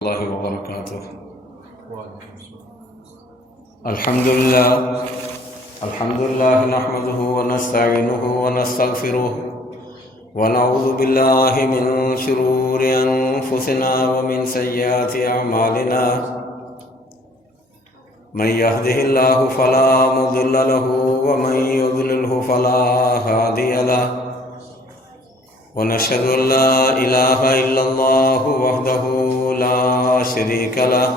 اللہ وبرکاتہ۔ الحمدللہ نحمده ونستعینه ونستغفره ونعوذ باللہ من شرور انفسنا ومن سیئات اعمالنا، من يهده الله فلا مضل له ومن يضلله فلا هادي له، ونشهد أن لا إله إلا الله وحده لا شريك له،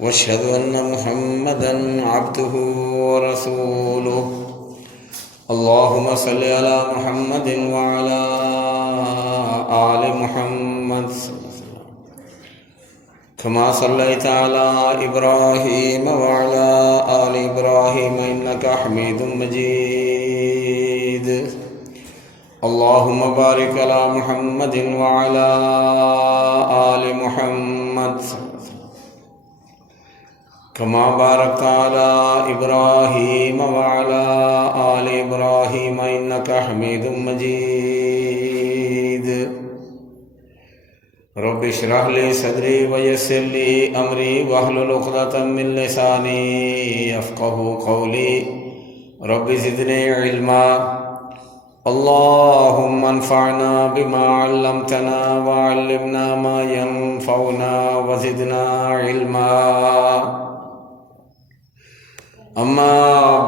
واشهد أن محمدا عبده ورسوله. اللهم صل على محمد وعلى آل محمد كما صليت على إبراهيم وعلى آل إبراهيم إنك حميد مجيد. اللهم بارك على محمد وعلى آل محمد كما باركت على إبراهيم وعلى آل إبراهيم إنك حميد مجيد. رب اشرح لي صدري ويسر لي أمري واحلل عقدة من لساني يفقهوا قولي. رب زدني علما. اللهم انفعنا بما علمتنا وعلمنا ما ينفعنا وزدنا علما. اما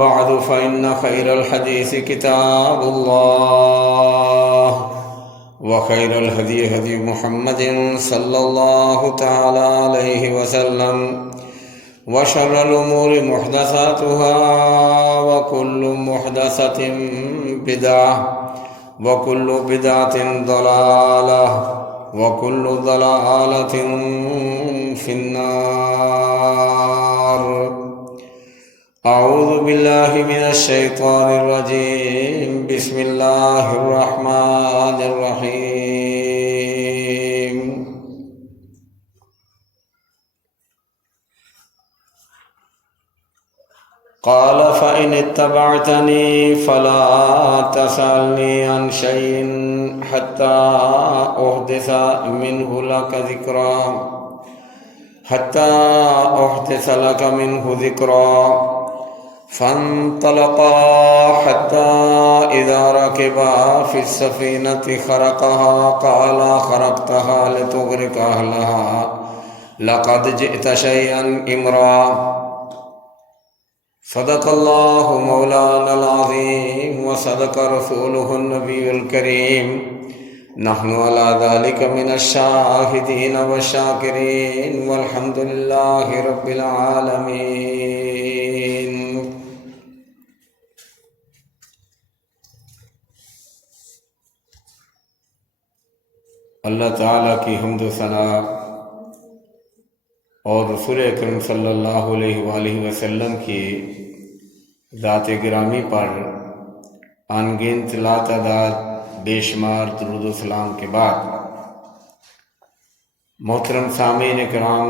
بعد فإن خير الحديث كتاب الله، وخير الهدي هدي محمد صلى الله تعالى عليه وسلم، وشر الأمور محدثاتها، وكل محدثة بدعة، وكل بدعة ضلالة، وكل ضلالة في النار. أعوذ بالله من الشيطان الرجيم. بسم الله الرحمن الرحيم. قال فإن اتبعتني فلا تسألني عن شيء حتى أحدث لك منه ذكرا. فانطلقا حتى إذا ركبا في السفينة خرقها قال خرقتها لتغرق أهلها لقد جئت شيئا إمرا. صدق اللہ مولانا العظیم وصدق رسولہ النبی الکریم. نحن علی ذلک من الشاہدین والشاکرین والحمد للہ رب العالمین. اللہ تعالیٰ کی حمد و ثنا اور رسول اکرم صلی اللہ علیہ وآلہ وسلم کی ذات گرامی پر انگنت لاتعداد بے شمار درود و سلام کے بعد، محترم سامعین کرام،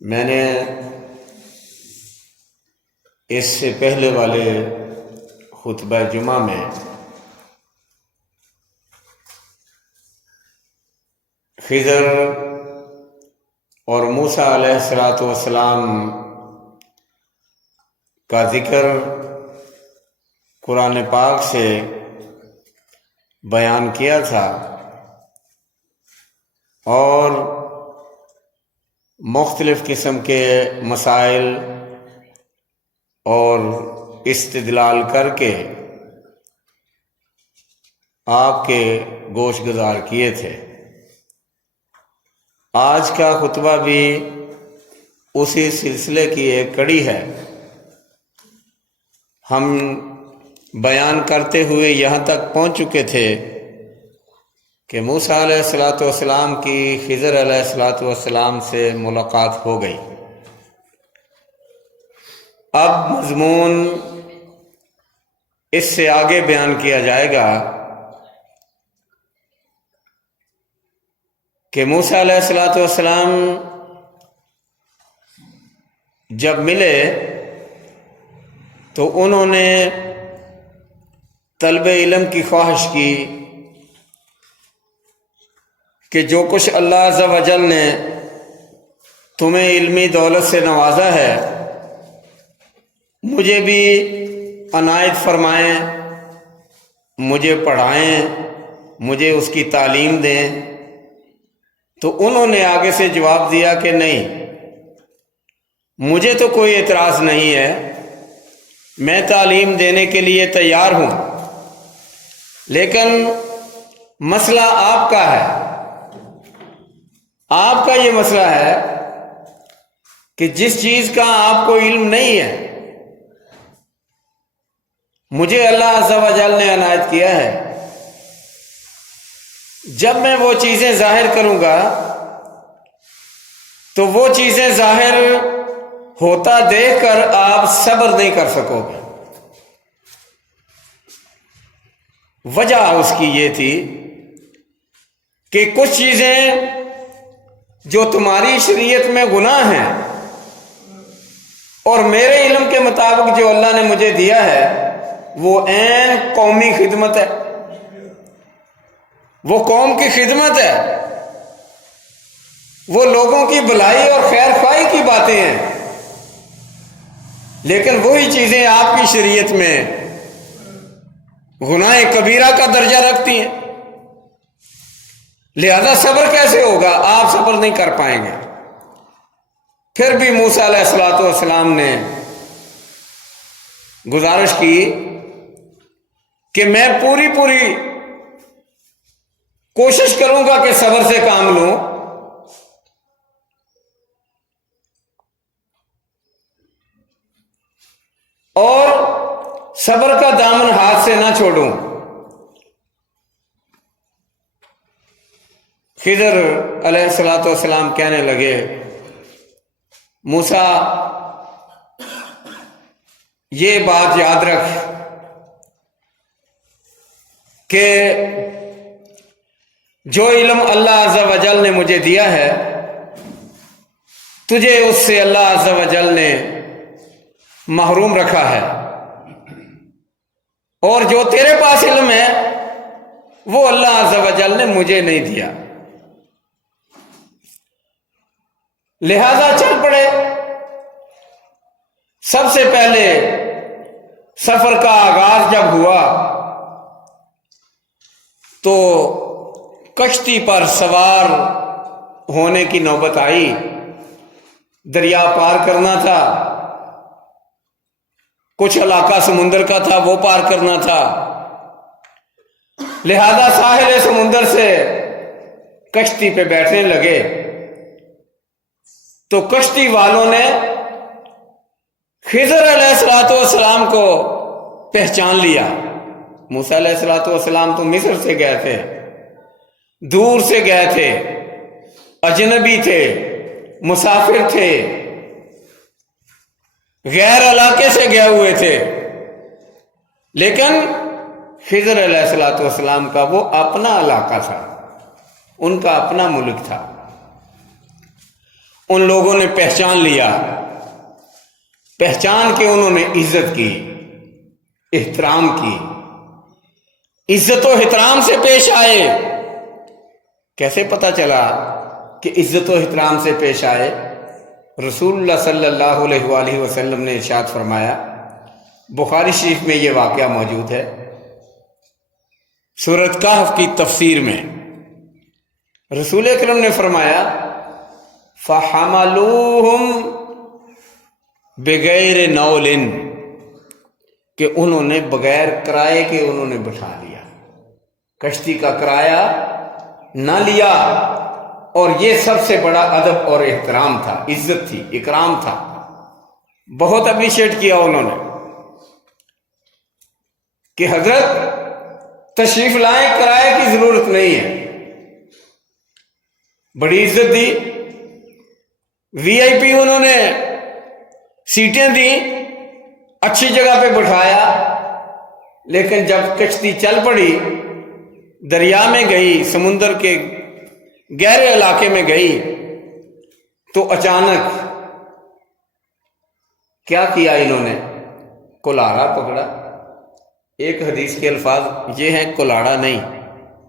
میں نے اس سے پہلے والے خطبہ جمعہ میں خضر اور موسیٰ علیہ السلام کا ذکر قرآن پاک سے بیان کیا تھا، اور مختلف قسم کے مسائل اور استدلال کر کے آپ کے گوش گزار کیے تھے. آج کا خطبہ بھی اسی سلسلے کی ایک کڑی ہے. ہم بیان کرتے ہوئے یہاں تک پہنچ چکے تھے کہ موسیٰ علیہ السلام کی خضر علیہ السلام سے ملاقات ہو گئی. اب مضمون اس سے آگے بیان کیا جائے گا کہ موسیٰ علیہ السلام جب ملے تو انہوں نے طلب علم کی خواہش کی کہ جو کچھ اللہ عز و جل نے تمہیں علمی دولت سے نوازا ہے مجھے بھی عنایت فرمائیں، مجھے پڑھائیں، مجھے اس کی تعلیم دیں۔ تو انہوں نے آگے سے جواب دیا کہ نہیں، مجھے تو کوئی اعتراض نہیں ہے، میں تعلیم دینے کے لیے تیار ہوں، لیکن مسئلہ آپ کا ہے، آپ کا یہ مسئلہ ہے کہ جس چیز کا آپ کو علم نہیں ہے، مجھے اللہ عز و جل نے عنایت کیا ہے، جب میں وہ چیزیں ظاہر کروں گا تو وہ چیزیں ظاہر ہوتا دیکھ کر آپ صبر نہیں کر سکو گے۔ وجہ اس کی یہ تھی کہ کچھ چیزیں جو تمہاری شریعت میں گناہ ہیں اور میرے علم کے مطابق جو اللہ نے مجھے دیا ہے وہ عین قومی خدمت ہے، وہ قوم کی خدمت ہے، وہ لوگوں کی بھلائی اور خیر خواہی کی باتیں ہیں، لیکن وہی چیزیں آپ کی شریعت میں گناہ کبیرہ کا درجہ رکھتی ہیں، لہذا صبر کیسے ہوگا؟ آپ صبر نہیں کر پائیں گے۔ پھر بھی موسیٰ علیہ الصلوۃ والسلام نے گزارش کی کہ میں پوری کوشش کروں گا کہ صبر سے کام لوں، اور صبر کا دامن ہاتھ سے نہ چھوڑوں۔ خضر علیہ الصلوۃ والسلام کہنے لگے، موسیٰ یہ بات یاد رکھ کہ جو علم اللہ عز و جل نے مجھے دیا ہے تجھے اس سے اللہ عز و جل نے محروم رکھا ہے، اور جو تیرے پاس علم ہے وہ اللہ عز و جل نے مجھے نہیں دیا، لہذا چل پڑے۔ سب سے پہلے سفر کا آغاز جب ہوا تو کشتی پر سوار ہونے کی نوبت آئی، دریا پار کرنا تھا، کچھ علاقہ سمندر کا تھا وہ پار کرنا تھا، لہذا ساحل سمندر سے کشتی پہ بیٹھنے لگے تو کشتی والوں نے خضر علیہ الصلوۃ والسلام کو پہچان لیا۔ موسیٰ علیہ الصلوۃ والسلام تو مصر سے گئے تھے، دور سے گئے تھے، اجنبی تھے، مسافر تھے، غیر علاقے سے گئے ہوئے تھے، لیکن خضر علیہ الصلوۃ والسلام کا وہ اپنا علاقہ تھا، ان کا اپنا ملک تھا۔ ان لوگوں نے پہچان لیا، پہچان کے انہوں نے عزت کی، احترام کی، عزت و احترام سے پیش آئے۔ کیسے پتہ چلا کہ عزت و احترام سے پیش آئے؟ رسول اللہ صلی اللہ علیہ وآلہ وسلم نے ارشاد فرمایا، بخاری شریف میں یہ واقعہ موجود ہے، سورۃ کہف کی تفسیر میں رسول اکرم نے فرمایا، فَحَمَلُوهُمْ بغیر نول، کہ انہوں نے بغیر کرائے کے انہوں نے بٹھا لیا، کشتی کا کرایہ نہ لیا، اور یہ سب سے بڑا ادب اور احترام تھا، عزت تھی، اکرام تھا، بہت اپریشیٹ کیا انہوں نے کہ حضرت تشریف لائیں، کرائے کی ضرورت نہیں ہے، بڑی عزت دی، وی آئی پی انہوں نے سیٹیں دی، اچھی جگہ پہ بٹھایا، لیکن جب کشتی چل پڑی، دریا میں گئی، سمندر کے گہرے علاقے میں گئی، تو اچانک کیا کیا انہوں نے؟ کلاڑا پکڑا۔ ایک حدیث کے الفاظ یہ ہیں، کلاڑا نہیں،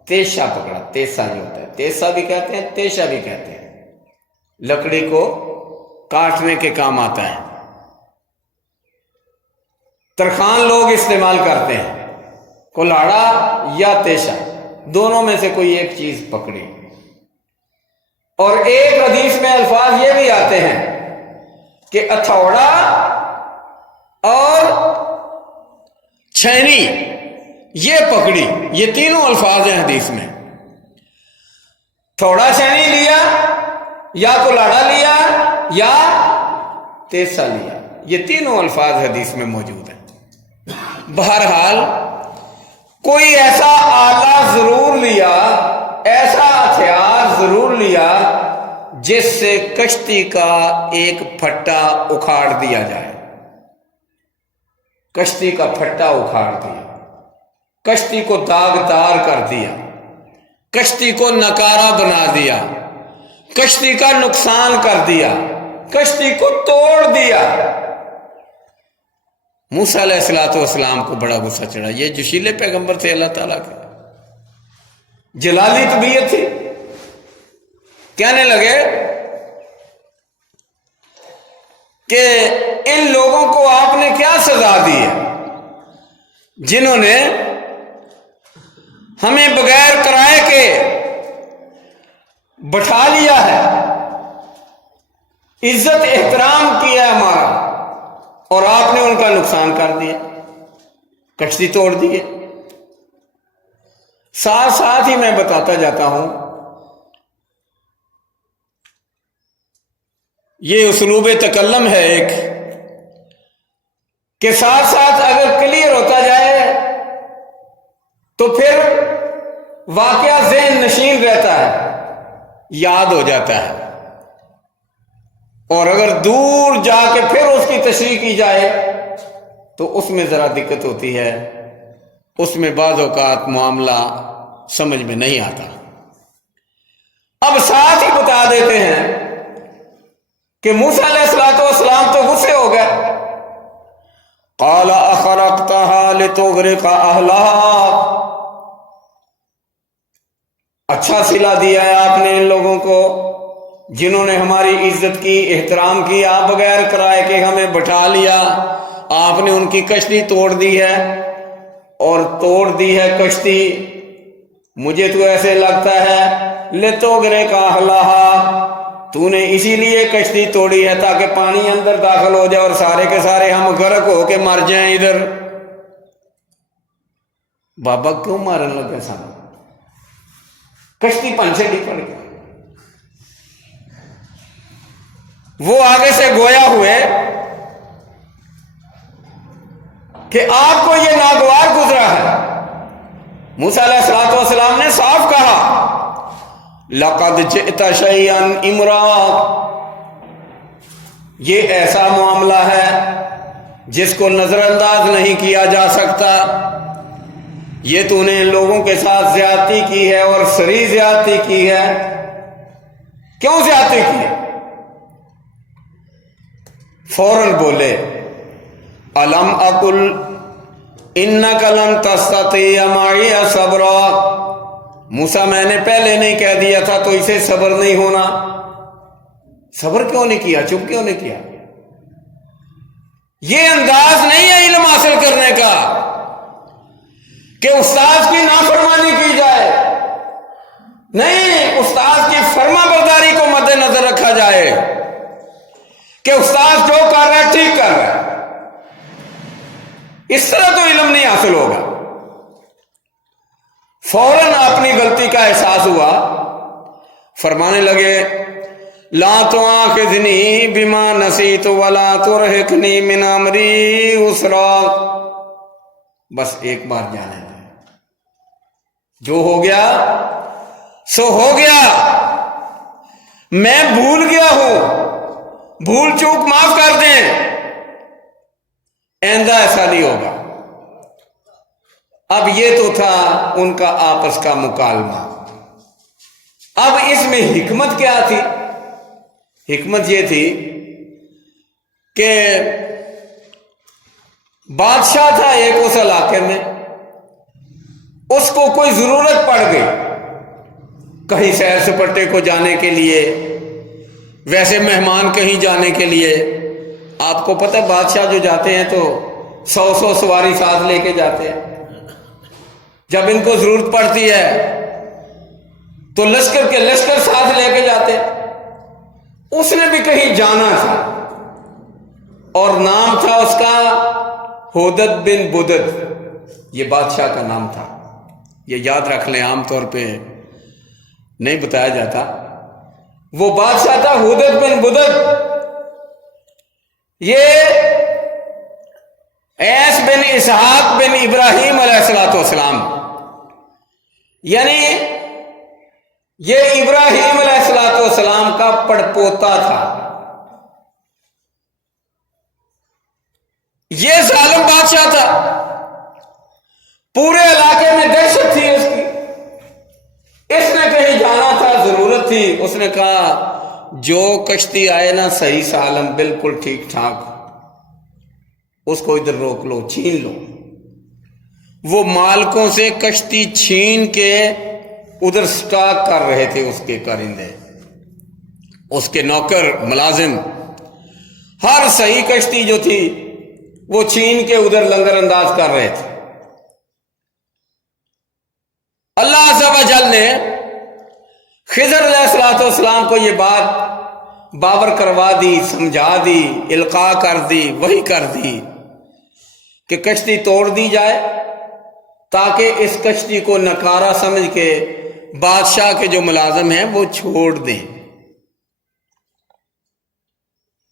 تیشا پکڑا، تیسا جو ہوتا ہے، تیسا بھی کہتے ہیں، تیشا بھی کہتے ہیں، لکڑی کو کاٹنے کے کام آتا ہے، ترخان لوگ استعمال کرتے ہیں، کلاڑا یا تیشا، دونوں میں سے کوئی ایک چیز پکڑی۔ اور ایک حدیث میں الفاظ یہ بھی آتے ہیں کہ ہتھوڑا اور چھینی یہ پکڑی، یہ تینوں الفاظ ہیں حدیث میں، تھوڑا چھینی لیا یا کلاڑا لیا یا تیسا لیا، یہ تینوں الفاظ حدیث میں موجود ہیں۔ بہرحال کوئی ایسا آلہ ضرور لیا، ایسا ہتھیار ضرور لیا جس سے کشتی کا ایک پھٹا اکھاڑ دیا جائے، کشتی کا پھٹا اکھاڑ دیا، کشتی کو داغدار کر دیا، کشتی کو نکارہ بنا دیا، کشتی کا نقصان کر دیا، کشتی کو توڑ دیا۔ موسیٰ علیہ السلام کو بڑا غصہ چڑھا، یہ جوشیلے پیغمبر تھے اللہ تعالیٰ کے، جلالی طبیعت تھی، کہنے لگے کہ ان لوگوں کو آپ نے کیا سزا دی ہے جنہوں نے ہمیں بغیر کرائے کے بٹھا لیا ہے، عزت احترام کیا ہے ہمارا، اور آپ نے ان کا نقصان کر دیا، کشتی توڑ دی ہے۔ ساتھ ساتھ ہی میں بتاتا جاتا ہوں، یہ اسلوب تکلم ہے ایک، کہ ساتھ ساتھ اگر کلیئر ہوتا جائے تو پھر واقعہ ذہن نشین رہتا ہے، یاد ہو جاتا ہے، اور اگر دور جا کے پھر اس کی تشریح کی جائے تو اس میں ذرا دقت ہوتی ہے، اس میں بعض اوقات معاملہ سمجھ میں نہیں آتا۔ اب ساتھ ہی بتا دیتے ہیں کہ موسیٰ علیہ السلام تو غصے ہو گئے، قال اخرقتها لتغرق اهلها، اچھا صلہ دیا ہے آپ نے ان لوگوں کو جنہوں نے ہماری عزت کی، احترام کی، آپ بغیر کرائے کہ ہمیں بٹھا لیا، آپ نے ان کی کشتی توڑ دی ہے، اور توڑ دی ہے کشتی، مجھے تو ایسے لگتا ہے لتغرق اهلها، تو نے اسی لیے کشتی توڑی ہے تاکہ پانی اندر داخل ہو جائے اور سارے کے سارے ہم غرق ہو کے مر جائیں ادھر۔ بابا کیوں مارن لگے سن؟ کشتی پنچھڑی پڑ گئی۔ وہ آگے سے گویا ہوئے کہ آپ کو یہ ناگوار گزرا ہے۔ موسیٰ علیہ السلام نے صاف کہا لَقَدْ جِئْتَ شَيْئًا إِمْرًا، یہ ایسا معاملہ ہے جس کو نظر انداز نہیں کیا جا سکتا، یہ تو نے لوگوں کے ساتھ زیادتی کی ہے اور سری زیادتی کی ہے۔ کیوں زیادتی کی ہے؟ فوراً بولے أَلَمْ أَقُلْ إِنَّكَ لَن تَسْتَطِيعَ مَعِيَ صَبْرًا، موسیٰ میں نے پہلے نہیں کہہ دیا تھا تو اسے صبر نہیں ہونا؟ صبر کیوں نہیں کیا؟ چپ کیوں نہیں کیا؟ یہ انداز نہیں ہے علم حاصل کرنے کا کہ استاد کی نافرمانی کی جائے، نہیں، استاد کی فرما برداری کو مد نظر رکھا جائے کہ استاد جو کر رہا ہے ٹھیک کر رہا ہے۔ اس طرح تو علم نہیں حاصل ہوگا۔ فوراً اپنی غلطی کا احساس ہوا، فرمانے لگے لا تؤاخذنی بما نسیت ولا ترہقنی من امری عسرا، بس ایک بار جانے دیں، جو ہو گیا سو ہو گیا، میں بھول گیا ہوں، بھول چوک معاف کر دیں، آئندہ ایسا نہیں ہوگا۔ اب یہ تو تھا ان کا آپس کا مکالمہ۔ اب اس میں حکمت کیا تھی؟ حکمت یہ تھی کہ بادشاہ تھا ایک اس علاقے میں، اس کو کوئی ضرورت پڑ گئی کہیں سیر سپاٹے کو جانے کے لیے، ویسے مہمان کہیں جانے کے لیے، آپ کو پتہ بادشاہ جو جاتے ہیں تو 100 سواری ساتھ لے کے جاتے ہیں، جب ان کو ضرورت پڑتی ہے تو لشکر کے لشکر ساتھ لے کے جاتے ہیں۔ اس نے بھی کہیں جانا تھا اور نام تھا اس کا ہودد بن بدد، یہ بادشاہ کا نام تھا، یہ یاد رکھ لیں، عام طور پہ نہیں بتایا جاتا۔ وہ بادشاہ تھا ہودد بن بدد، یہ ایس بن اسحاق بن ابراہیم علیہ السلام، یعنی یہ ابراہیم علیہ السلام کا پڑپوتا تھا۔ یہ ظالم بادشاہ تھا، پورے علاقے میں دہشت تھی اس کی۔ اس نے کہیں جانا تھا، ضرورت تھی، اس نے کہا جو کشتی آئے نا صحیح سالم بالکل ٹھیک ٹھاک، اس کو ادھر روک لو، چھین لو۔ وہ مالکوں سے کشتی چھین کے ادھر سٹاک کر رہے تھے، اس کے کارندے، اس کے نوکر ملازم، ہر صحیح کشتی جو تھی وہ چھین کے ادھر لنگر انداز کر رہے تھے۔ اللہ عز و جل نے خضر علیہ السلام کو یہ بات باور کروا دی، سمجھا دی، القاء کر دی، وحی کر دی کہ کشتی توڑ دی جائے تاکہ اس کشتی کو نکارہ سمجھ کے بادشاہ کے جو ملازم ہیں وہ چھوڑ دیں۔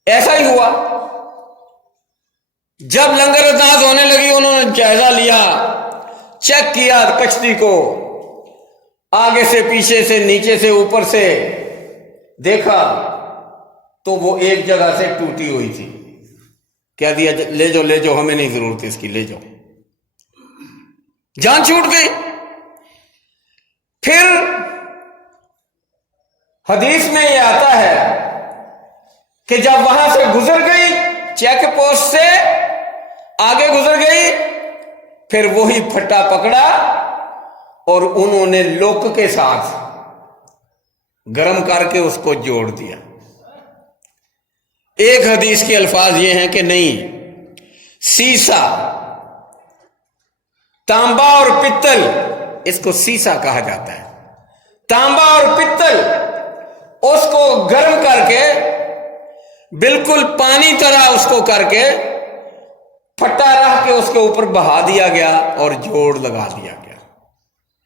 ایسا ہی ہوا۔ جب لنگر انداز ہونے لگی، انہوں نے جائزہ لیا، چیک کیا کشتی کو، آگے سے پیچھے سے نیچے سے اوپر سے دیکھا تو وہ ایک جگہ سے ٹوٹی ہوئی تھی۔ کہہ دیا لے جاؤ لے جاؤ، ہمیں نہیں ضرورت اس کی، لے جاؤ۔ جان چھوٹ گئی۔ پھر حدیث میں یہ آتا ہے کہ جب وہاں سے گزر گئی، چیک پوسٹ سے آگے گزر گئی، پھر وہی پھٹا پکڑا اور انہوں نے لوک کے ساتھ گرم کر کے اس کو جوڑ دیا۔ ایک حدیث کے الفاظ یہ ہیں کہ نہیں، سیسا، تانبا اور پتل، اس کو سیسا کہا جاتا ہے، تانبا اور پتل، اس کو گرم کر کے بالکل پانی طرح اس کو کر کے پھٹا رکھ کے اس کے اوپر بہا دیا گیا اور جوڑ لگا دیا گیا،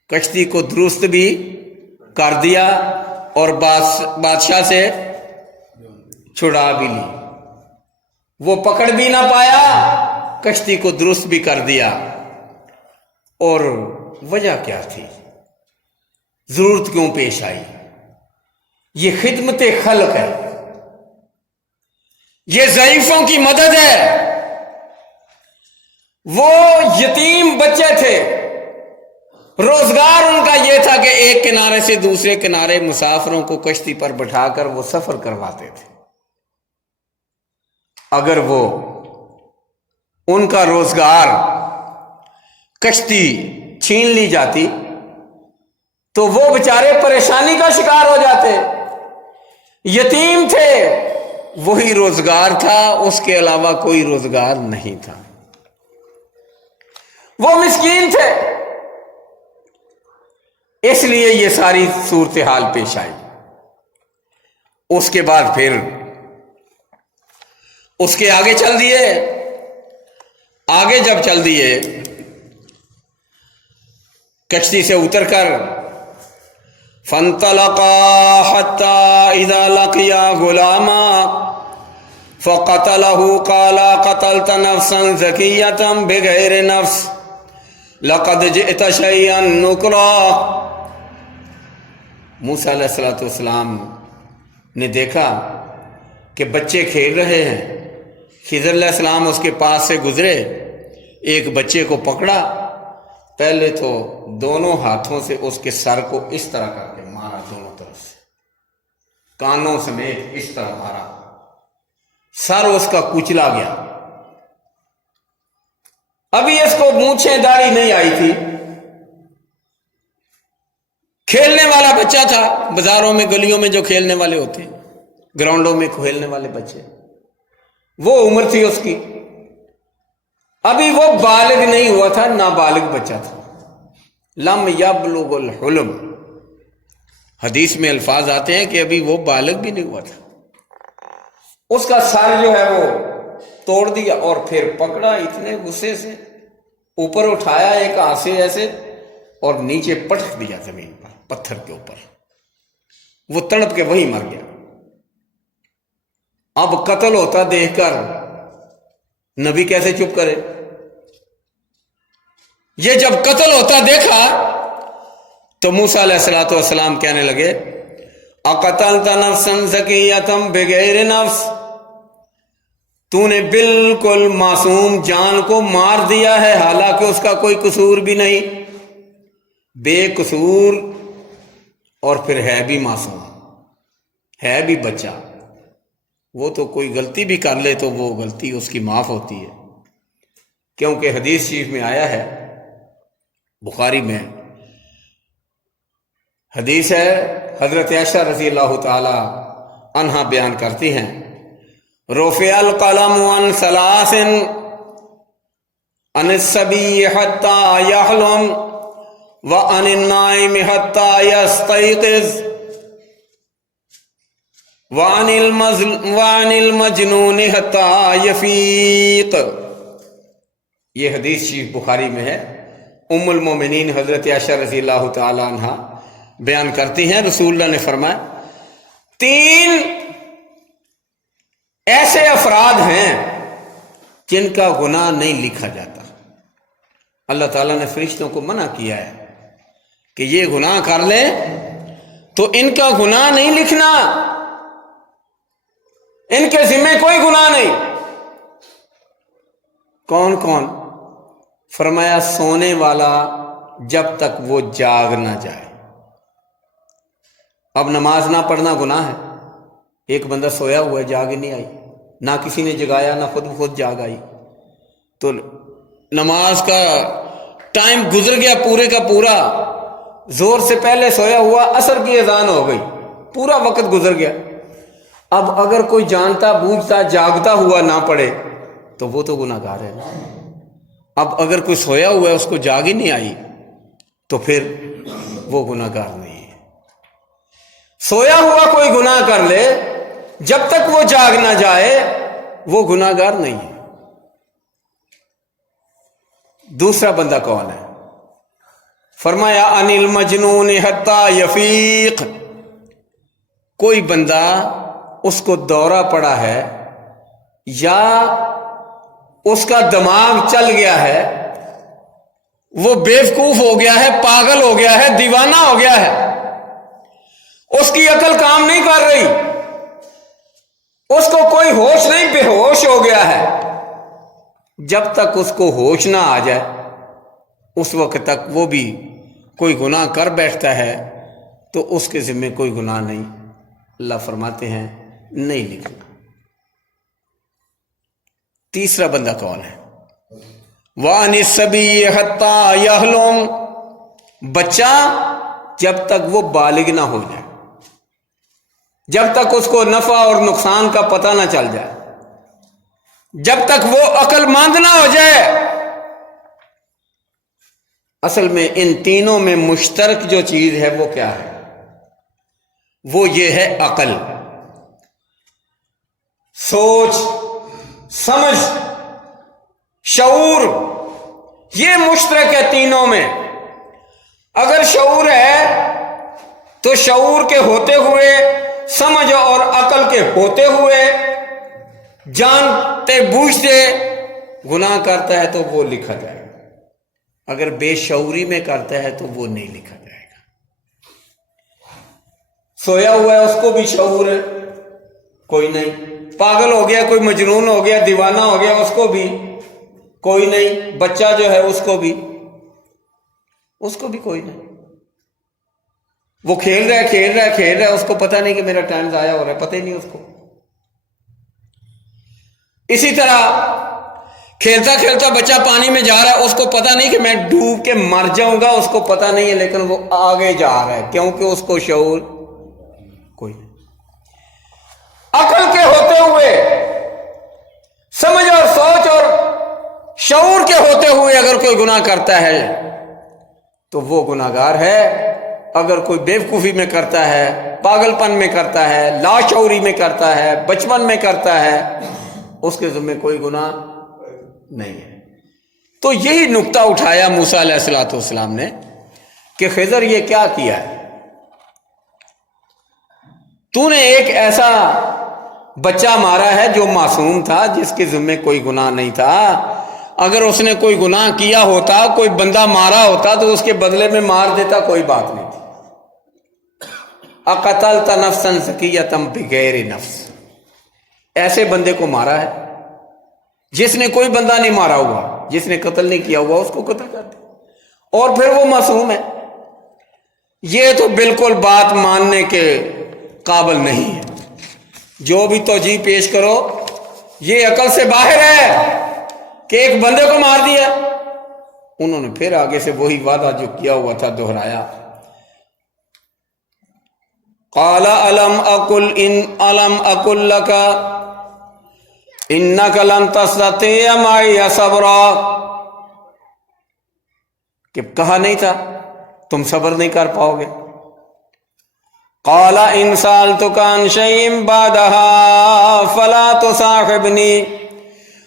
کشتی کو درست بھی کر دیا اور بادشاہ سے چھڑا بھی لی۔ وہ پکڑ بھی نہ پایا، کشتی کو درست بھی کر دیا۔ اور وجہ کیا تھی؟ ضرورت کیوں پیش آئی؟ یہ خدمت خلق ہے، یہ ضعیفوں کی مدد ہے۔ وہ یتیم بچے تھے، روزگار ان کا یہ تھا کہ ایک کنارے سے دوسرے کنارے مسافروں کو کشتی پر بٹھا کر وہ سفر کرواتے تھے۔ اگر وہ ان کا روزگار کشتی چھین لی جاتی تو وہ بیچارے پریشانی کا شکار ہو جاتے۔ یتیم تھے، وہی روزگار تھا، اس کے علاوہ کوئی روزگار نہیں تھا۔ وہ مسکین تھے، اس لیے یہ ساری صورتحال پیش آئی۔ اس کے بعد پھر اس کے آگے چل دیے، آگے جب چل دیے، کشتی سے اتر کر فَانْطَلَقَا حَتَّى إِذَا لَقِيَا غُلَامًا فَقَتَلَهُ قَالَ قَتَلْتَ نَفْسًا زَكِيَّةً بِغَيْرِ نَفْسٍ لَقَدْ جِئْتَ شَيْئًا نُكْرًا۔ موسیٰ علیہ السلام نے دیکھا کہ بچے کھیل رہے ہیں، خضر علیہ السلام اس کے پاس سے گزرے، ایک بچے کو پکڑا، پہلے تو دونوں ہاتھوں سے اس کے سر کو اس طرح کر کے مارا، دونوں طرف سے کانوں سمیت اس طرح مارا، سر اس کا کچلا گیا۔ ابھی اس کو مونچھیں داڑھی نہیں آئی تھی، کھیلنے والا بچہ تھا، بازاروں میں گلیوں میں جو کھیلنے والے ہوتے ہیں، گراؤنڈوں میں کھیلنے والے بچے، وہ عمر تھی اس کی، ابھی وہ بالغ نہیں ہوا تھا، نابالغ بچہ تھا، لم یبلغ الحلم، حدیث میں الفاظ آتے ہیں کہ ابھی وہ بالغ بھی نہیں ہوا تھا۔ اس کا سر جو ہے وہ توڑ دیا اور پھر پکڑا اتنے غصے سے، اوپر اٹھایا ایک ہاتھ سے ایسے اور نیچے پٹک دیا زمین پر، پتھر کے اوپر، وہ تڑپ کے وہیں مر گیا۔ اب قتل ہوتا دیکھ کر نبی کیسے چپ کرے؟ یہ جب قتل ہوتا دیکھا تو موسیٰ علیہ الصلوۃ والسلام کہنے لگے اقتلت نفسا زکیۃ بغیر نفس، تو نے بالکل معصوم جان کو مار دیا ہے حالانکہ اس کا کوئی قصور بھی نہیں، بے قصور، اور پھر ہے بھی معصوم، ہے بھی بچہ، وہ تو کوئی غلطی بھی کر لے تو وہ غلطی اس کی معاف ہوتی ہے، کیونکہ حدیث شریف میں آیا ہے، بخاری میں حدیث ہے، حضرت عائشہ رضی اللہ تعالی عنہا بیان کرتی ہیں، رفع القلم عن ثلاث عن الصبی حتی یحلم وعن النائم حتی یستیقظ وعن المجنون حتی یفیق۔ یہ حدیث شریف بخاری میں ہے، ام المومنین حضرت عائشہ رضی اللہ تعالی عنہا بیان کرتی ہیں، رسول اللہ نے فرمایا 3 ایسے افراد ہیں جن کا گناہ نہیں لکھا جاتا، اللہ تعالیٰ نے فرشتوں کو منع کیا ہے کہ یہ گناہ کر لیں تو ان کا گناہ نہیں لکھنا، ان کے ذمہ کوئی گناہ نہیں۔ کون کون؟ فرمایا سونے والا جب تک وہ جاگ نہ جائے۔ اب نماز نہ پڑھنا گناہ ہے، ایک بندہ سویا ہوا ہے، جاگ ہی نہیں آئی، نہ کسی نے جگایا، نہ خود جاگ آئی، تو نماز کا ٹائم گزر گیا پورے کا پورا، زور سے پہلے سویا ہوا، عصر کی اذان ہو گئی، پورا وقت گزر گیا۔ اب اگر کوئی جانتا بوجھتا جاگتا ہوا نہ پڑے تو وہ تو گناہ گار ہے۔ اب اگر کوئی سویا ہوا ہے، اس کو جاگ ہی نہیں آئی، تو پھر وہ گناہ گار نہیں ہے۔ سویا ہوا کوئی گناہ کر لے جب تک وہ جاگ نہ جائے وہ گناہ گار نہیں ہے۔ دوسرا بندہ کون ہے؟ فرمایا عن المجنون حتی یفیق، کوئی بندہ اس کو دورہ پڑا ہے یا اس کا دماغ چل گیا ہے، وہ بیوقوف ہو گیا ہے، پاگل ہو گیا ہے، دیوانہ ہو گیا ہے، اس کی عقل کام نہیں کر رہی، اس کو کوئی ہوش نہیں، بے ہوش ہو گیا ہے، جب تک اس کو ہوش نہ آ جائے اس وقت تک وہ بھی کوئی گناہ کر بیٹھتا ہے تو اس کے ذمہ کوئی گناہ نہیں، اللہ فرماتے ہیں نہیں لکھنا۔ تیسرا بندہ کون ہے؟ وَعَنِ الصَّبِيِّ حَتَّى يَحْلُمْ، بچہ جب تک وہ بالغ نہ ہو جائے، جب تک اس کو نفع اور نقصان کا پتہ نہ چل جائے، جب تک وہ عقل مند نہ ہو جائے۔ اصل میں ان تینوں میں مشترک جو چیز ہے وہ کیا ہے؟ وہ یہ ہے عقل، سوچ، سمجھ، شعور، یہ مشترک ہے تینوں میں۔ اگر شعور ہے تو شعور کے ہوتے ہوئے، سمجھ اور عقل کے ہوتے ہوئے، جانتے بوجھتے گناہ کرتا ہے تو وہ لکھا جائے گا، اگر بے شعوری میں کرتا ہے تو وہ نہیں لکھا جائے گا۔ سویا ہوا ہے اس کو بھی شعور ہے کوئی نہیں، پاگل ہو گیا، کوئی مجنون ہو گیا، دیوانہ ہو گیا، اس کو بھی کوئی نہیں، بچہ جو ہے اس کو بھی کوئی نہیں، وہ کھیل رہا ہے، اس کو پتہ نہیں کہ میرا ٹائم ضائع ہو رہا ہے، پتہ ہی نہیں اس کو۔ اسی طرح کھیلتا کھیلتا بچہ پانی میں جا رہا ہے، اس کو پتہ نہیں کہ میں ڈوب کے مر جاؤں گا، اس کو پتہ نہیں ہے، لیکن وہ آگے جا رہا ہے کیونکہ اس کو شعور کوئی نہیں۔ عقل کے ہوتے ہوئے، سمجھ اور سوچ اور شعور کے ہوتے ہوئے اگر کوئی گناہ کرتا ہے تو وہ گناہگار ہے۔ اگر کوئی بیوقوفی میں کرتا ہے، پاگل پن میں کرتا ہے، لاشعوری میں کرتا ہے، بچپن میں کرتا ہے، اس کے ذمہ کوئی گناہ نہیں ہے۔ تو یہی نقطہ اٹھایا موسیٰ علیہ السلام نے کہ خضر یہ کیا کیا ہے؟ تو نے ایک ایسا بچہ مارا ہے جو معصوم تھا، جس کے ذمہ کوئی گناہ نہیں تھا۔ اگر اس نے کوئی گناہ کیا ہوتا، کوئی بندہ مارا ہوتا تو اس کے بدلے میں مار دیتا، کوئی بات نہیں تھی۔ اقتلت نفسا زکیۃ بغیر نفس، ایسے بندے کو مارا ہے جس نے کوئی بندہ نہیں مارا ہوا، جس نے قتل نہیں کیا ہوا، اس کو قتل کر دیا، اور پھر وہ معصوم ہے۔ یہ تو بالکل بات ماننے کے قابل نہیں ہے۔ جو بھی توجیہ پیش کرو یہ عقل سے باہر ہے کہ ایک بندے کو مار دیا۔ انہوں نے پھر آگے سے وہی وعدہ جو کیا ہوا تھا دہرایا۔ قال الم اقل لك انك لن تستطيع معي صبرا، کہ کہا نہیں تھا تم صبر نہیں کر پاؤ گے۔ قال ان سألتك عن شيء بعدها فلا تصاحبني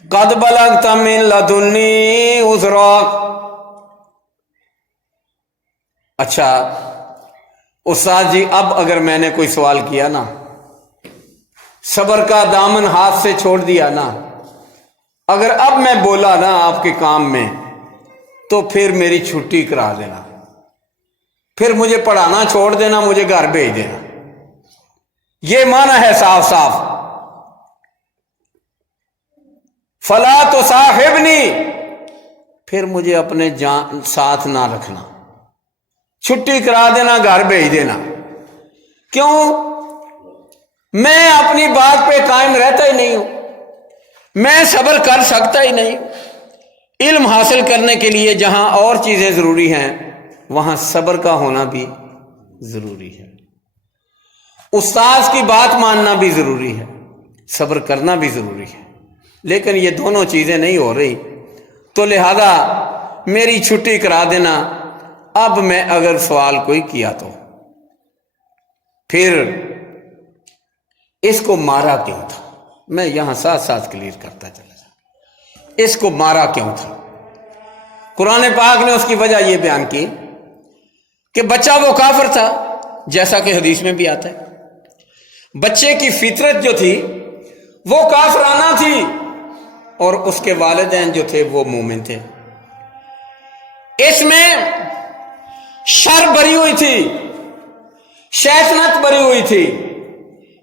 قد بلغت من لدني عذرا۔ اچھا استاد جی، اب اگر میں نے کوئی سوال کیا نا، صبر کا دامن ہاتھ سے چھوڑ دیا نا، اگر اب میں بولا نا آپ کے کام میں، تو پھر میری چھٹی کرا دینا، پھر مجھے پڑھانا چھوڑ دینا، مجھے گھر بھیج دینا۔ یہ معنی ہے صاف صاف۔ فلا تصاحبنی، پھر مجھے اپنے ساتھ نہ رکھنا، چھٹی کرا دینا، گھر بھیج دینا۔ کیوں؟ میں اپنی بات پہ قائم رہتا ہی نہیں ہوں، میں صبر کر سکتا ہی نہیں۔ علم حاصل کرنے کے لیے جہاں اور چیزیں ضروری ہیں وہاں صبر کا ہونا بھی ضروری ہے، استاذ کی بات ماننا بھی ضروری ہے، صبر کرنا بھی ضروری ہے، لیکن یہ دونوں چیزیں نہیں ہو رہی، تو لہذا میری چھٹی کرا دینا۔ اب میں اگر سوال کوئی کیا تو پھر اس کو مارا کیوں تھا؟ میں یہاں ساتھ ساتھ کلیئر کرتا چلا جاؤں، اس کو مارا کیوں تھا؟ قرآن پاک نے اس کی وجہ یہ بیان کی کہ بچہ وہ کافر تھا، جیسا کہ حدیث میں بھی آتا ہے۔ بچے کی فطرت جو تھی وہ کافرانہ تھی، اور اس کے والدین جو تھے وہ مومن تھے۔ اس میں شر بری ہوئی تھی، شیطنت بری ہوئی تھی۔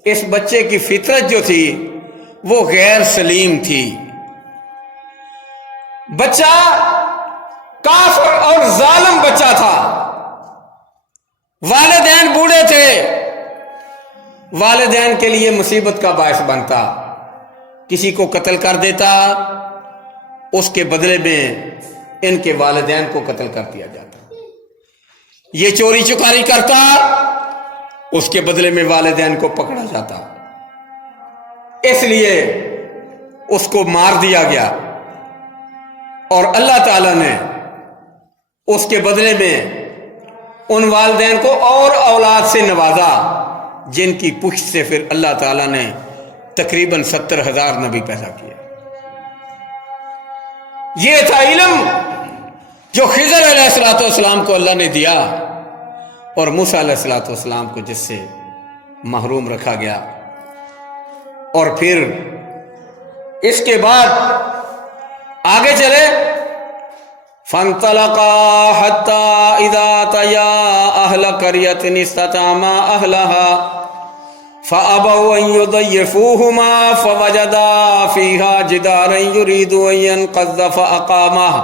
اس بچے کی فطرت جو تھی وہ غیر سلیم تھی۔ بچہ کافر اور ظالم بچہ تھا، والدین بوڑھے تھے، والدین کے لیے مصیبت کا باعث بنتا، کسی کو قتل کر دیتا، اس کے بدلے میں ان کے والدین کو قتل کر دیا جاتا۔ یہ چوری چکاری کرتا، اس کے بدلے میں والدین کو پکڑا جاتا، اس لیے اس کو مار دیا گیا، اور اللہ تعالیٰ نے اس کے بدلے میں ان والدین کو اور اولاد سے نوازا، جن کی پشت سے پھر اللہ تعالیٰ نے تقریباً 70,000 نبی پیدا کیا۔ یہ تھا علم جو خضر علیہ السلام کو اللہ نے دیا، اور موسیٰ علیہ السلام کو جس سے محروم رکھا گیا۔ اور پھر اس کے بعد آگے چلے، فَانْطَلَقَا حَتَّى إِذَا أَتَيَا أَهْلَ قَرْيَةٍ اسْتَطْعَمَا أَهْلَهَا فَأَبَوْا أَنْ يُضَيِّفُوهُمَا فَوَجَدَا فِيهَا جِدَارًا يُرِيدُ أَنْ يَنقَضَّ فَأَقَامَهُ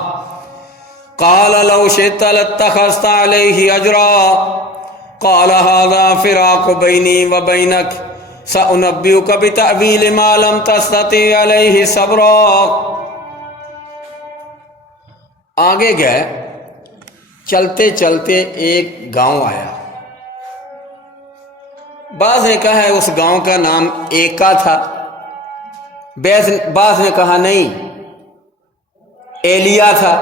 قَالَ لَوْ شِئْتَ لَاتَّخَذْتَ عَلَيْهِ أَجْرًا قَالَ هَذَا فِرَاقُ بَيْنِي وَبَيْنَكَ سَأُنَبِّئُكَ بِتَأْوِيلِ مَا لَمْ تَسْتَطِعْ عَلَيْهِ صَبْرًا۔ آگے گئے، چلتے چلتے ایک گاؤں آیا۔ بعض نے کہا ہے اس گاؤں کا نام ایکا تھا، بعض نے کہا نہیں ایلیا تھا،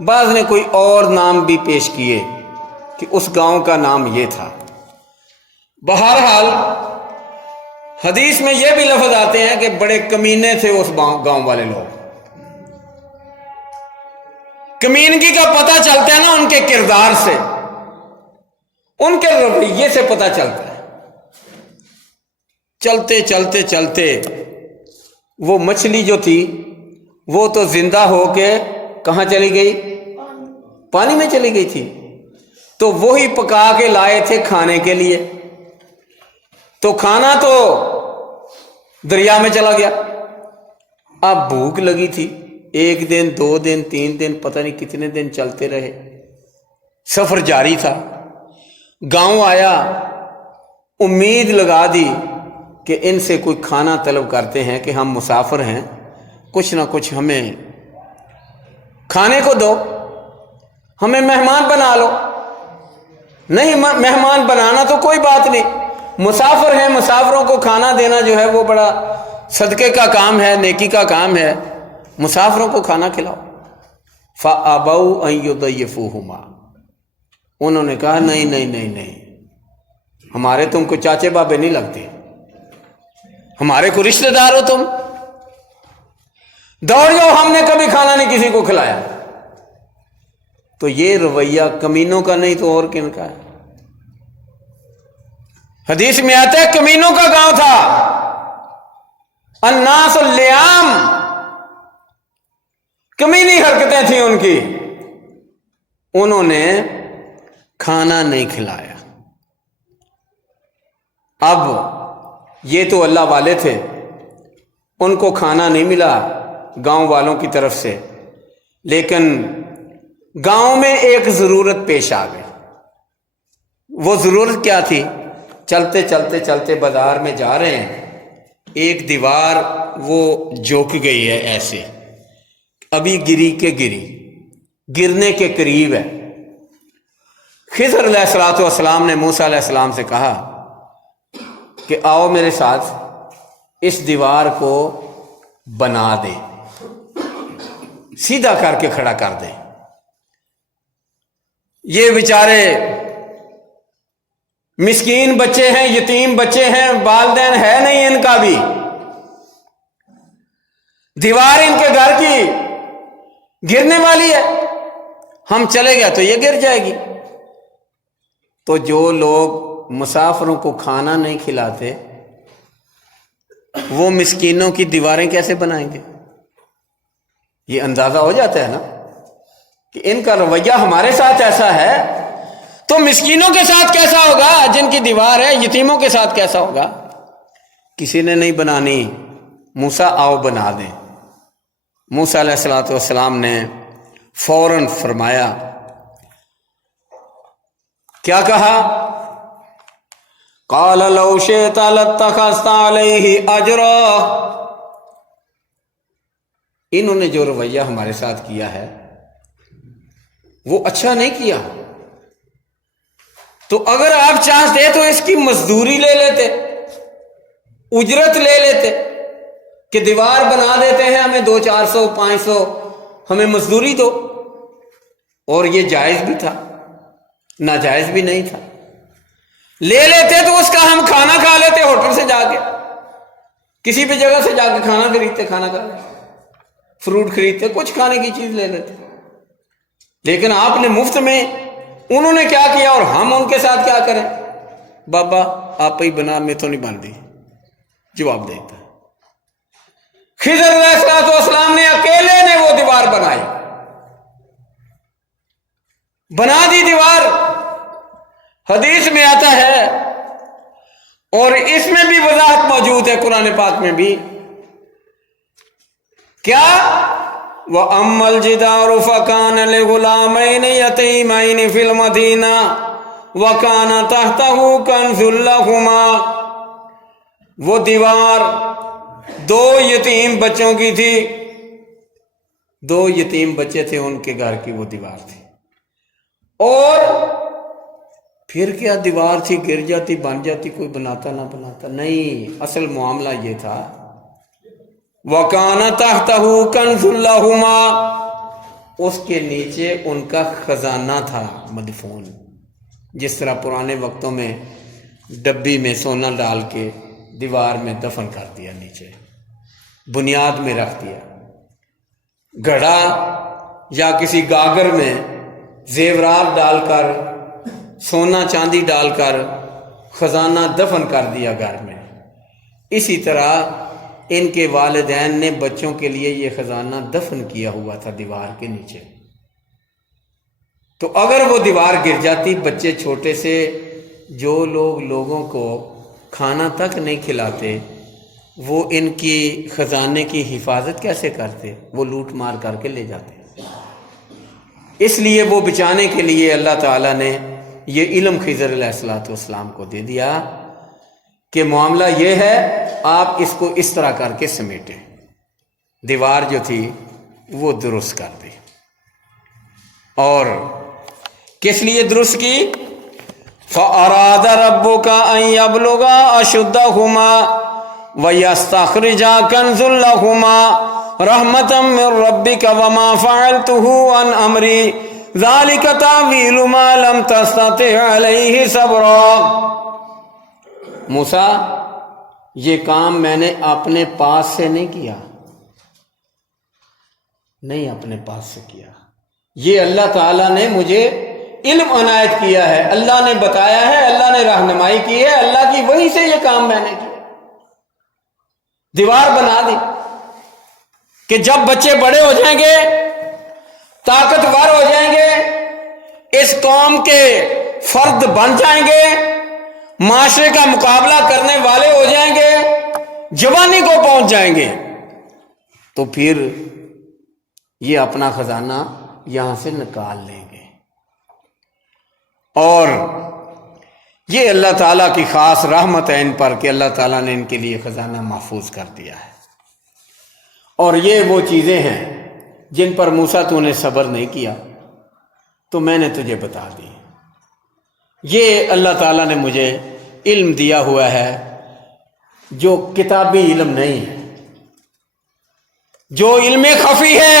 بعض نے کوئی اور نام بھی پیش کیے کہ اس گاؤں کا نام یہ تھا۔ بہرحال حدیث میں یہ بھی لفظ آتے ہیں کہ بڑے کمینے تھے اس گاؤں والے لوگ۔ کمینگی کا پتہ چلتا ہے نا ان کے کردار سے، ان کے رویے سے پتہ چلتا ہے۔ چلتے چلتے چلتے وہ مچھلی جو تھی وہ تو زندہ ہو کے کہاں چلی گئی؟ پانی میں چلی گئی تھی۔ تو وہی پکا کے لائے تھے کھانے کے لیے، تو کھانا تو دریا میں چلا گیا۔ اب بھوک لگی تھی، ایک دن، 2 دن، 3 دن، پتہ نہیں کتنے دن چلتے رہے، سفر جاری تھا۔ گاؤں آیا، امید لگا دی کہ ان سے کوئی کھانا طلب کرتے ہیں کہ ہم مسافر ہیں، کچھ نہ کچھ ہمیں کھانے کو دو، ہمیں مہمان بنا لو۔ نہیں، مہمان بنانا تو کوئی بات نہیں، مسافر ہیں، مسافروں کو کھانا دینا جو ہے وہ بڑا صدقے کا کام ہے، نیکی کا کام ہے، مسافروں کو کھانا کھلاؤ۔ فَأَبَوْا أَن يُضَيِّفُوهُمَا، انہوں نے کہا نہیں نہیں نہیں نہیں، ہمارے تم کو چاچے بابے نہیں لگتے، ہمارے کو رشتہ دار ہو تم، دوڑ جاؤ، ہم نے کبھی کھانا نہیں کسی کو کھلایا۔ تو یہ رویہ کمینوں کا نہیں تو اور کن کا ہے؟ حدیث میں آتا ہے کمینوں کا گاؤں تھا، الناس اللئام، کمینی حرکتیں تھیں ان کی، انہوں نے کھانا نہیں کھلایا۔ اب یہ تو اللہ والے تھے، ان کو کھانا نہیں ملا گاؤں والوں کی طرف سے، لیکن گاؤں میں ایک ضرورت پیش آ گئی۔ وہ ضرورت کیا تھی؟ چلتے چلتے چلتے بازار میں جا رہے ہیں، ایک دیوار وہ جھک گئی ہے ایسے، ابھی گری کے گری، گرنے کے قریب ہے۔ خضر علیہ السلام نے موسیٰ علیہ السلام سے کہا کہ آؤ میرے ساتھ اس دیوار کو بنا دے، سیدھا کر کے کھڑا کر دے۔ یہ بیچارے مسکین بچے ہیں، یتیم بچے ہیں، والدین ہے نہیں ان کا بھی، دیوار ان کے گھر کی گرنے والی ہے، ہم چلے گئے تو یہ گر جائے گی۔ تو جو لوگ مسافروں کو کھانا نہیں کھلاتے وہ مسکینوں کی دیواریں کیسے بنائیں گے؟ یہ اندازہ ہو جاتا ہے نا کہ ان کا رویہ ہمارے ساتھ ایسا ہے تو مسکینوں کے ساتھ کیسا ہوگا، جن کی دیوار ہے، یتیموں کے ساتھ کیسا ہوگا۔ کسی نے نہیں بنانی، موسیٰ آؤ بنا دیں۔ موسیٰ علیہ السلام نے فوراً فرمایا، کیا کہا؟ قال لو شئت لاتخذت علیہ اجرا، انہوں نے جو رویہ ہمارے ساتھ کیا ہے وہ اچھا نہیں کیا، تو اگر آپ چاہتے تو اس کی مزدوری لے لیتے، اجرت لے لیتے کہ دیوار بنا دیتے ہیں، ہمیں 200-400 500 ہمیں مزدوری دو، اور یہ جائز بھی تھا، ناجائز بھی نہیں تھا۔ لے لیتے تو اس کا ہم کھانا کھا لیتے، ہوٹل سے جا کے، کسی بھی جگہ سے جا کے کھانا خریدتے، کھانا کھا لیتے، فروٹ خریدتے، کچھ کھانے کی چیز لے لیتے۔ لیکن آپ نے مفت میں، انہوں نے کیا کیا اور ہم ان کے ساتھ کیا کریں؟ بابا آپ ہی بنا، میں تو نہیں بن دی، جواب دیتا۔ خضر علیہ السلام نے اکیلے نے وہ دیوار بنائی، بنا دی دیوار۔ حدیث میں آتا ہے اور اس میں بھی وضاحت موجود ہے قرآن پاک میں بھی، کیا وَأَمَّا الْجِدَارُ فَكَانَ لِغُلَامَيْنِ يَتِيمَيْنِ فِي الْمَدِينَةِ وَكَانَ تَحْتَهُ كَنْزٌ لَهُمَا، وہ دیوار 2 یتیم بچوں کی تھی، 2 یتیم بچے تھے، ان کے گھر کی وہ دیوار تھی، اور پھر کیا دیوار تھی، گر جاتی بن جاتی، کوئی بناتا نہ بناتا، نہیں، اصل معاملہ یہ تھا وَكَانَ تَحْتَهُ كَنْزٌ لَهُمَا، اس کے نیچے ان کا خزانہ تھا مدفون، جس طرح پرانے وقتوں میں ڈبی میں سونا ڈال کے دیوار میں دفن کر دیا، نیچے بنیاد میں رکھ دیا، گھڑا یا کسی گاگر میں زیورات ڈال کر، سونا چاندی ڈال کر خزانہ دفن کر دیا گھر میں، اسی طرح ان کے والدین نے بچوں کے لیے یہ خزانہ دفن کیا ہوا تھا دیوار کے نیچے۔ تو اگر وہ دیوار گر جاتی، بچے چھوٹے سے جو لوگوں کو کھانا تک نہیں کھلاتے، وہ ان کی خزانے کی حفاظت کیسے کرتے؟ وہ لوٹ مار کر کے لے جاتے۔ اس لیے وہ بچانے کے لیے اللہ تعالیٰ نے یہ علم خضر علیہ السلام کو دے دیا کہ معاملہ یہ ہے، آپ اس کو اس طرح کر کے سمیٹیں، دیوار جو تھی وہ درست کر دی۔ اور کس لیے درست کی؟ فَأَرَادَ رَبُّكَ أَن يَبْلُغَا أَشُدَّهُمَا وَيَسْتَخْرِجَا كَنْزًا لَهُمَا رَحْمَةً مِّن رَّبِّكَ وَمَا فَعَلْتُهُ عَنْ أَمْرِي ذَلِكَ تَأْوِيلُ مَا لَمْ تَسْتَطِعْ عَلَيْهِ صَبْرًا۔ موسیٰ، یہ کام میں نے اپنے پاس سے نہیں کیا، نہیں اپنے پاس سے کیا، یہ اللہ تعالیٰ نے مجھے علم عنایت کیا ہے، اللہ نے بتایا ہے، اللہ نے رہنمائی کی ہے، اللہ کی وحی سے یہ کام میں نے کیا، دیوار بنا دی کہ جب بچے بڑے ہو جائیں گے، طاقتور ہو جائیں گے، اس قوم کے فرد بن جائیں گے، معاشرے کا مقابلہ کرنے والے ہو جائیں گے، جوانی کو پہنچ جائیں گے، تو پھر یہ اپنا خزانہ یہاں سے نکال لیں گے۔ اور یہ اللہ تعالیٰ کی خاص رحمت ہے ان پر کہ اللہ تعالیٰ نے ان کے لیے خزانہ محفوظ کر دیا ہے۔ اور یہ وہ چیزیں ہیں جن پر موسیٰ تو نے صبر نہیں کیا، تو میں نے تجھے بتا دی۔ یہ اللہ تعالیٰ نے مجھے علم دیا ہوا ہے جو کتابی علم نہیں ہے، جو علم خفی ہے،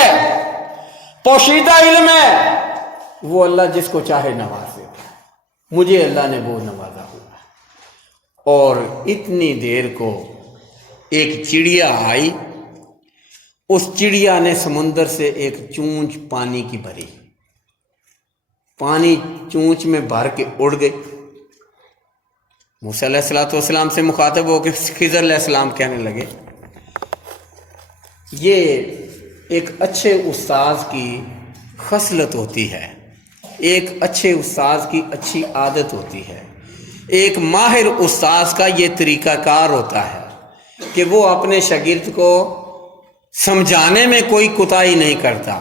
پوشیدہ علم ہے، وہ اللہ جس کو چاہے نواز دیتا ہے، مجھے اللہ نے وہ نوازا ہوا ہے۔ اور اتنی دیر کو ایک چڑیا آئی، اس چڑیا نے سمندر سے ایک چونچ پانی کی بھری، پانی چونچ میں بھر کے اڑ گئی۔ موسیٰ علیہ السلام سے مخاطب ہو کے خضر علیہ السلام کہنے لگے، یہ ایک اچھے استاذ کی خصلت ہوتی ہے، ایک اچھے استاذ کی اچھی عادت ہوتی ہے، ایک ماہر استاذ کا یہ طریقہ کار ہوتا ہے کہ وہ اپنے شاگرد کو سمجھانے میں کوئی کوتاہی نہیں کرتا،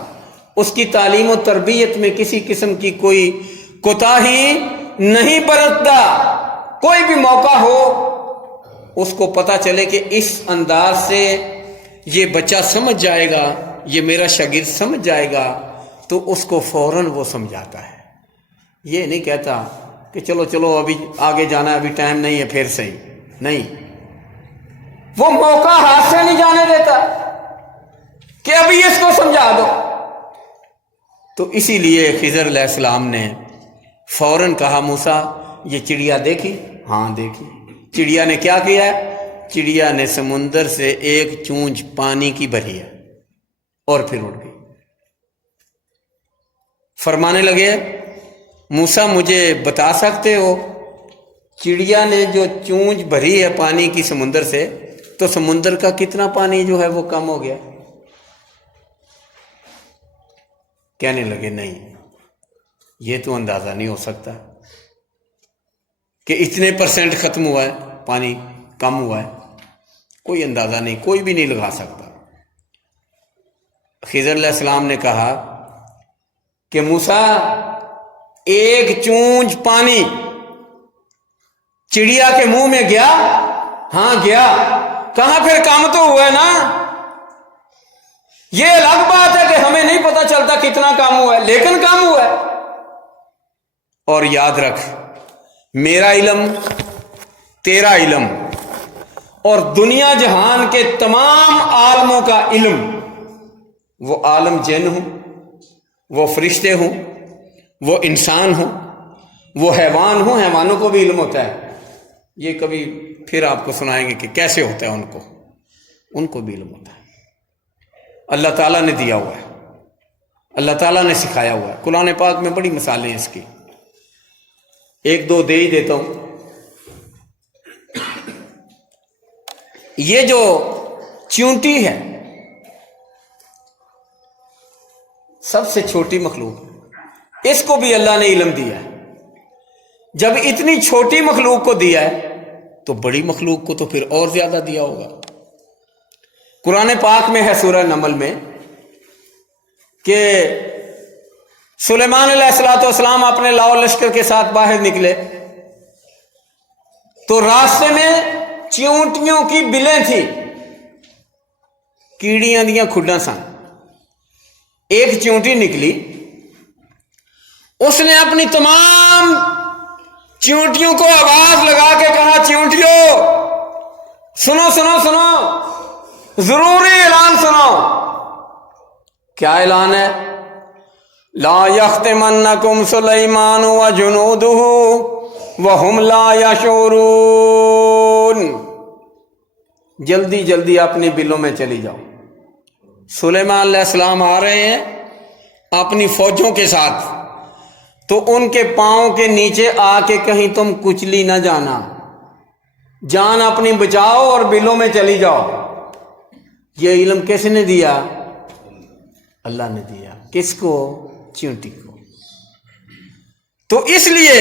اس کی تعلیم و تربیت میں کسی قسم کی کوئی کوتاہی نہیں برتتا۔ کوئی بھی موقع ہو، اس کو پتہ چلے کہ اس انداز سے یہ بچہ سمجھ جائے گا، یہ میرا شاگرد سمجھ جائے گا، تو اس کو فوراً وہ سمجھاتا ہے۔ یہ نہیں کہتا کہ چلو چلو ابھی آگے جانا ہے، ابھی ٹائم نہیں ہے، پھر صحیح نہیں، وہ موقع ہاتھ سے نہیں جانے دیتا کہ ابھی اس کو سمجھا دو۔ تو اسی لیے خضر علیہ السلام نے فوراً کہا، موسیٰ یہ چڑیا دیکھی؟ ہاں دیکھی۔ چڑیا نے کیا کیا ہے؟ چڑیا نے سمندر سے ایک چونچ پانی کی بھری ہے اور پھر اڑ گئی۔ فرمانے لگے، موسیٰ مجھے بتا سکتے ہو چڑیا نے جو چونچ بھری ہے پانی کی سمندر سے، تو سمندر کا کتنا پانی جو ہے وہ کم ہو گیا؟ کہنے لگے نہیں، یہ تو اندازہ نہیں ہو سکتا کہ اتنے پرسنٹ ختم ہوا ہے، پانی کم ہوا ہے، کوئی اندازہ نہیں، کوئی بھی نہیں لگا سکتا۔ خضر علیہ السلام نے کہا کہ موسیٰ ایک چونچ پانی چڑیا کے منہ میں گیا؟ ہاں گیا۔ کہاں؟ پھر کام تو ہوا ہے نا۔ یہ الگ بات ہے کہ ہمیں نہیں پتا چلتا کتنا کام ہوا ہے، لیکن کام ہوا ہے۔ اور یاد رکھ، میرا علم، تیرا علم اور دنیا جہان کے تمام عالموں کا علم، وہ عالم جن ہوں، وہ فرشتے ہوں، وہ انسان ہوں، وہ حیوان ہوں، حیوانوں کو بھی علم ہوتا ہے۔ یہ کبھی پھر آپ کو سنائیں گے کہ کیسے ہوتا ہے، ان کو بھی علم ہوتا ہے۔ اللہ تعالیٰ نے دیا ہوا ہے، اللہ تعالیٰ نے سکھایا ہوا ہے۔ قرآن پاک میں بڑی مثالیں ہیں اس کی، ایک دو دے ہی دیتا ہوں۔ یہ جو چیونٹی ہے، سب سے چھوٹی مخلوق، اس کو بھی اللہ نے علم دیا ہے۔ جب اتنی چھوٹی مخلوق کو دیا ہے تو بڑی مخلوق کو تو پھر اور زیادہ دیا ہوگا۔ قرآن پاک میں ہے سورہ نمل میں کہ سلیمان علیہ السلام اپنے لاؤ لشکر کے ساتھ باہر نکلے تو راستے میں چیونٹیوں کی بلیں تھیں، کیڑیاں دیاں کھڈاں سن۔ ایک چیونٹی نکلی، اس نے اپنی تمام چیونٹیوں کو آواز لگا کے کہا، چیونٹیوں سنو سنو سنو، ضروری اعلان سنو۔ کیا اعلان ہے؟ لا یختمنکم سلیمان وجنودہ وہم لا یشعرون۔ جلدی جلدی اپنی بلوں میں چلی جاؤ۔ سلیمان علیہ السلام آ رہے ہیں اپنی فوجوں کے ساتھ، تو ان کے پاؤں کے نیچے آ کے کہیں تم کچلی نہ جانا، جان اپنی بچاؤ اور بلوں میں چلی جاؤ۔ یہ علم کس نے دیا؟ اللہ نے دیا۔ کس کو؟ چیونٹی کو۔ تو اس لیے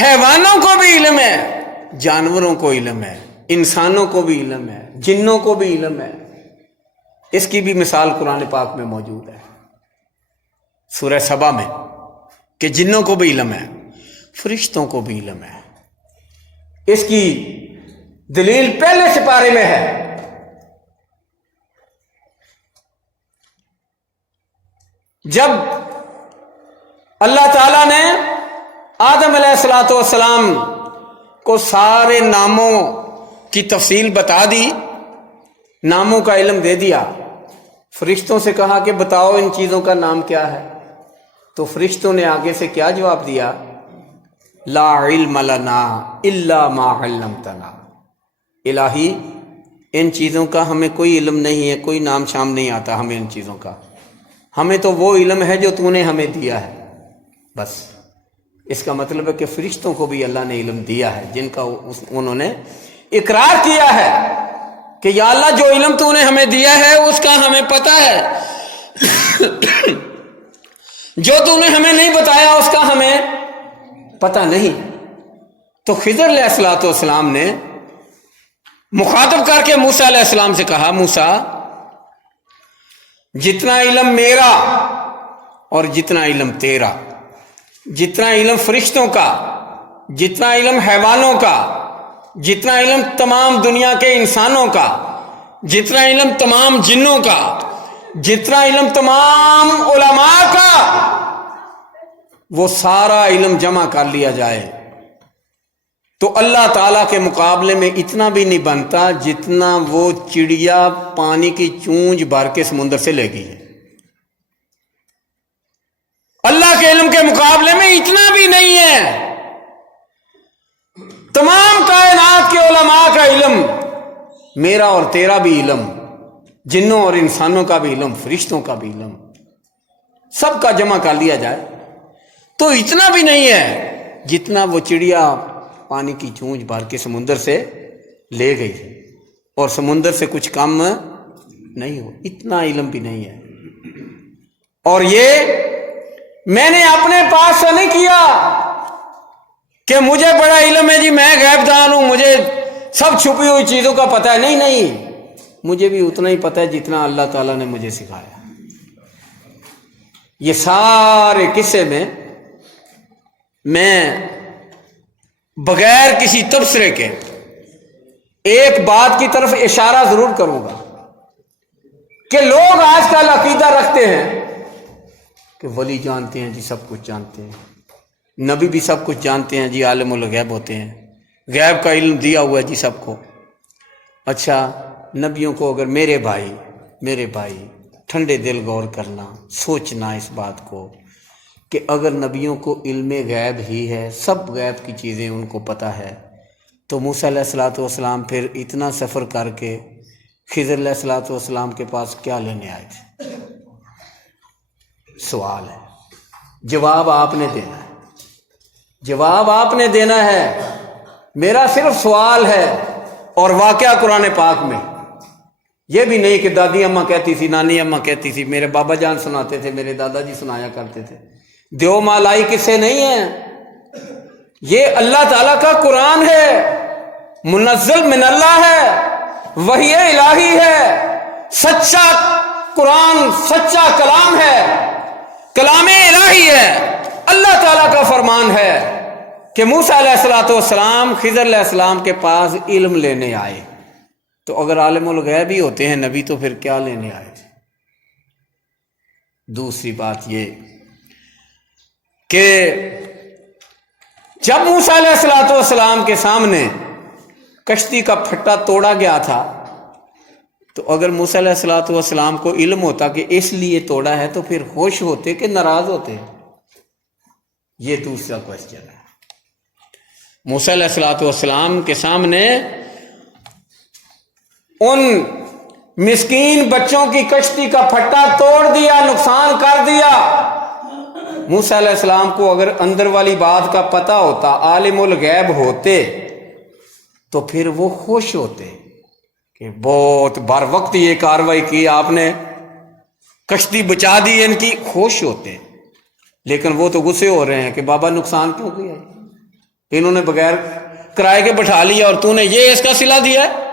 حیوانوں کو بھی علم ہے، جانوروں کو علم ہے، انسانوں کو بھی علم ہے، جنوں کو بھی علم ہے۔ اس کی بھی مثال قرآن پاک میں موجود ہے سورہ سبا میں، کہ جنوں کو بھی علم ہے، فرشتوں کو بھی علم ہے۔ اس کی دلیل پہلے سپارے میں ہے۔ جب اللہ تعالیٰ نے آدم علیہ السلام کو سارے ناموں کی تفصیل بتا دی، ناموں کا علم دے دیا، فرشتوں سے کہا کہ بتاؤ ان چیزوں کا نام کیا ہے، تو فرشتوں نے آگے سے کیا جواب دیا؟ لا علم لنا الا ما علمتنا۔ الہی ان چیزوں کا ہمیں کوئی علم نہیں ہے، کوئی نام شام نہیں آتا ہمیں ان چیزوں کا، ہمیں تو وہ علم ہے جو تو نے ہمیں دیا ہے بس۔ اس کا مطلب ہے کہ فرشتوں کو بھی اللہ نے علم دیا ہے، جن کا انہوں نے اقرار کیا ہے کہ یا اللہ جو علم تو نے ہمیں دیا ہے اس کا ہمیں پتہ ہے، جو تو نے ہمیں نہیں بتایا اس کا ہمیں پتہ نہیں۔ تو خضر علیہ السلام نے مخاطب کر کے موسیٰ علیہ السلام سے کہا، موسیٰ جتنا علم میرا اور جتنا علم تیرا، جتنا علم فرشتوں کا، جتنا علم حیوانوں کا، جتنا علم تمام دنیا کے انسانوں کا، جتنا علم تمام جنوں کا، جتنا علم تمام علماء کا، وہ سارا علم جمع کر لیا جائے تو اللہ تعالیٰ کے مقابلے میں اتنا بھی نہیں بنتا جتنا وہ چڑیا پانی کی چونچ بھر کے سمندر سے لے گئی ہے۔ اللہ کے علم کے مقابلے میں اتنا بھی نہیں ہے۔ تمام کائنات کے علماء کا علم، میرا اور تیرا بھی علم، جنوں اور انسانوں کا بھی علم، فرشتوں کا بھی علم، سب کا جمع کر لیا جائے تو اتنا بھی نہیں ہے جتنا وہ چڑیا پانی کی چونچ بھر کے سمندر سے لے گئی ہے، اور سمندر سے کچھ کم نہیں ہو، اتنا علم بھی نہیں ہے۔ اور یہ میں نے اپنے پاس سے نہیں کیا کہ مجھے بڑا علم ہے جی، میں غیب دان ہوں، مجھے سب چھپی ہوئی چیزوں کا پتہ ہے۔ نہیں نہیں، مجھے بھی اتنا ہی پتہ ہے جتنا اللہ تعالیٰ نے مجھے سکھایا۔ یہ سارے قصے میں بغیر کسی تبصرے کے ایک بات کی طرف اشارہ ضرور کروں گا کہ لوگ آج کل عقیدہ رکھتے ہیں کہ ولی جانتے ہیں جی، سب کچھ جانتے ہیں، نبی بھی سب کچھ جانتے ہیں جی، عالم الغیب ہوتے ہیں، غیب کا علم دیا ہوا ہے جی سب کو۔ اچھا، نبیوں کو اگر میرے بھائی ٹھنڈے دل غور کرنا، سوچنا اس بات کو کہ اگر نبیوں کو علم غیب ہی ہے، سب غیب کی چیزیں ان کو پتہ ہے، تو موسیٰ علیہ الصلوۃ والسلام پھر اتنا سفر کر کے خضر علیہ الصلوۃ والسلام کے پاس کیا لینے آئے تھے؟ سوال ہے، جواب آپ نے دینا ہے، جواب آپ نے دینا ہے۔ میرا صرف سوال ہے، اور واقعہ قرآن پاک میں، یہ بھی نہیں کہ دادی اماں کہتی تھی، نانی اماں کہتی تھی، میرے بابا جان سناتے تھے، میرے دادا جی سنایا کرتے تھے، دیو مالائی قصے نہیں ہیں، یہ اللہ تعالیٰ کا قرآن ہے، منزل من اللہ ہے، وحی الہی ہے، سچا قرآن، سچا کلام ہے، کلام الہی ہے، اللہ تعالیٰ کا فرمان ہے کہ موسیٰ علیہ الصلوۃ والسلام خضر علیہ السلام کے پاس علم لینے آئے۔ تو اگر عالم الغیب ہی ہوتے ہیں نبی، تو پھر کیا لینے آئے تھے؟ دوسری بات یہ کہ جب موسیٰ علیہ الصلوۃ والسلام کے سامنے کشتی کا پھٹا توڑا گیا تھا، تو اگر موسیٰ علیہ الصلوۃ والسلام کو علم ہوتا کہ اس لیے توڑا ہے، تو پھر خوش ہوتے کہ ناراض ہوتے؟ یہ دوسرا کوشچن ہے۔ موسیٰ علیہ الصلوۃ والسلام کے سامنے ان مسکین بچوں کی کشتی کا پھٹا توڑ دیا، نقصان کر دیا۔ موسیٰ علیہ السلام کو اگر اندر والی بات کا پتہ ہوتا، عالم الغیب ہوتے، تو پھر وہ خوش ہوتے کہ بہت بر وقت یہ کارروائی کی آپ نے، کشتی بچا دی ان کی، خوش ہوتے۔ لیکن وہ تو غصے ہو رہے ہیں کہ بابا نقصان کیوں کیا ہے، انہوں نے بغیر کرائے کے بٹھا لیا اور تو نے یہ اس کا صلہ دیا ہے۔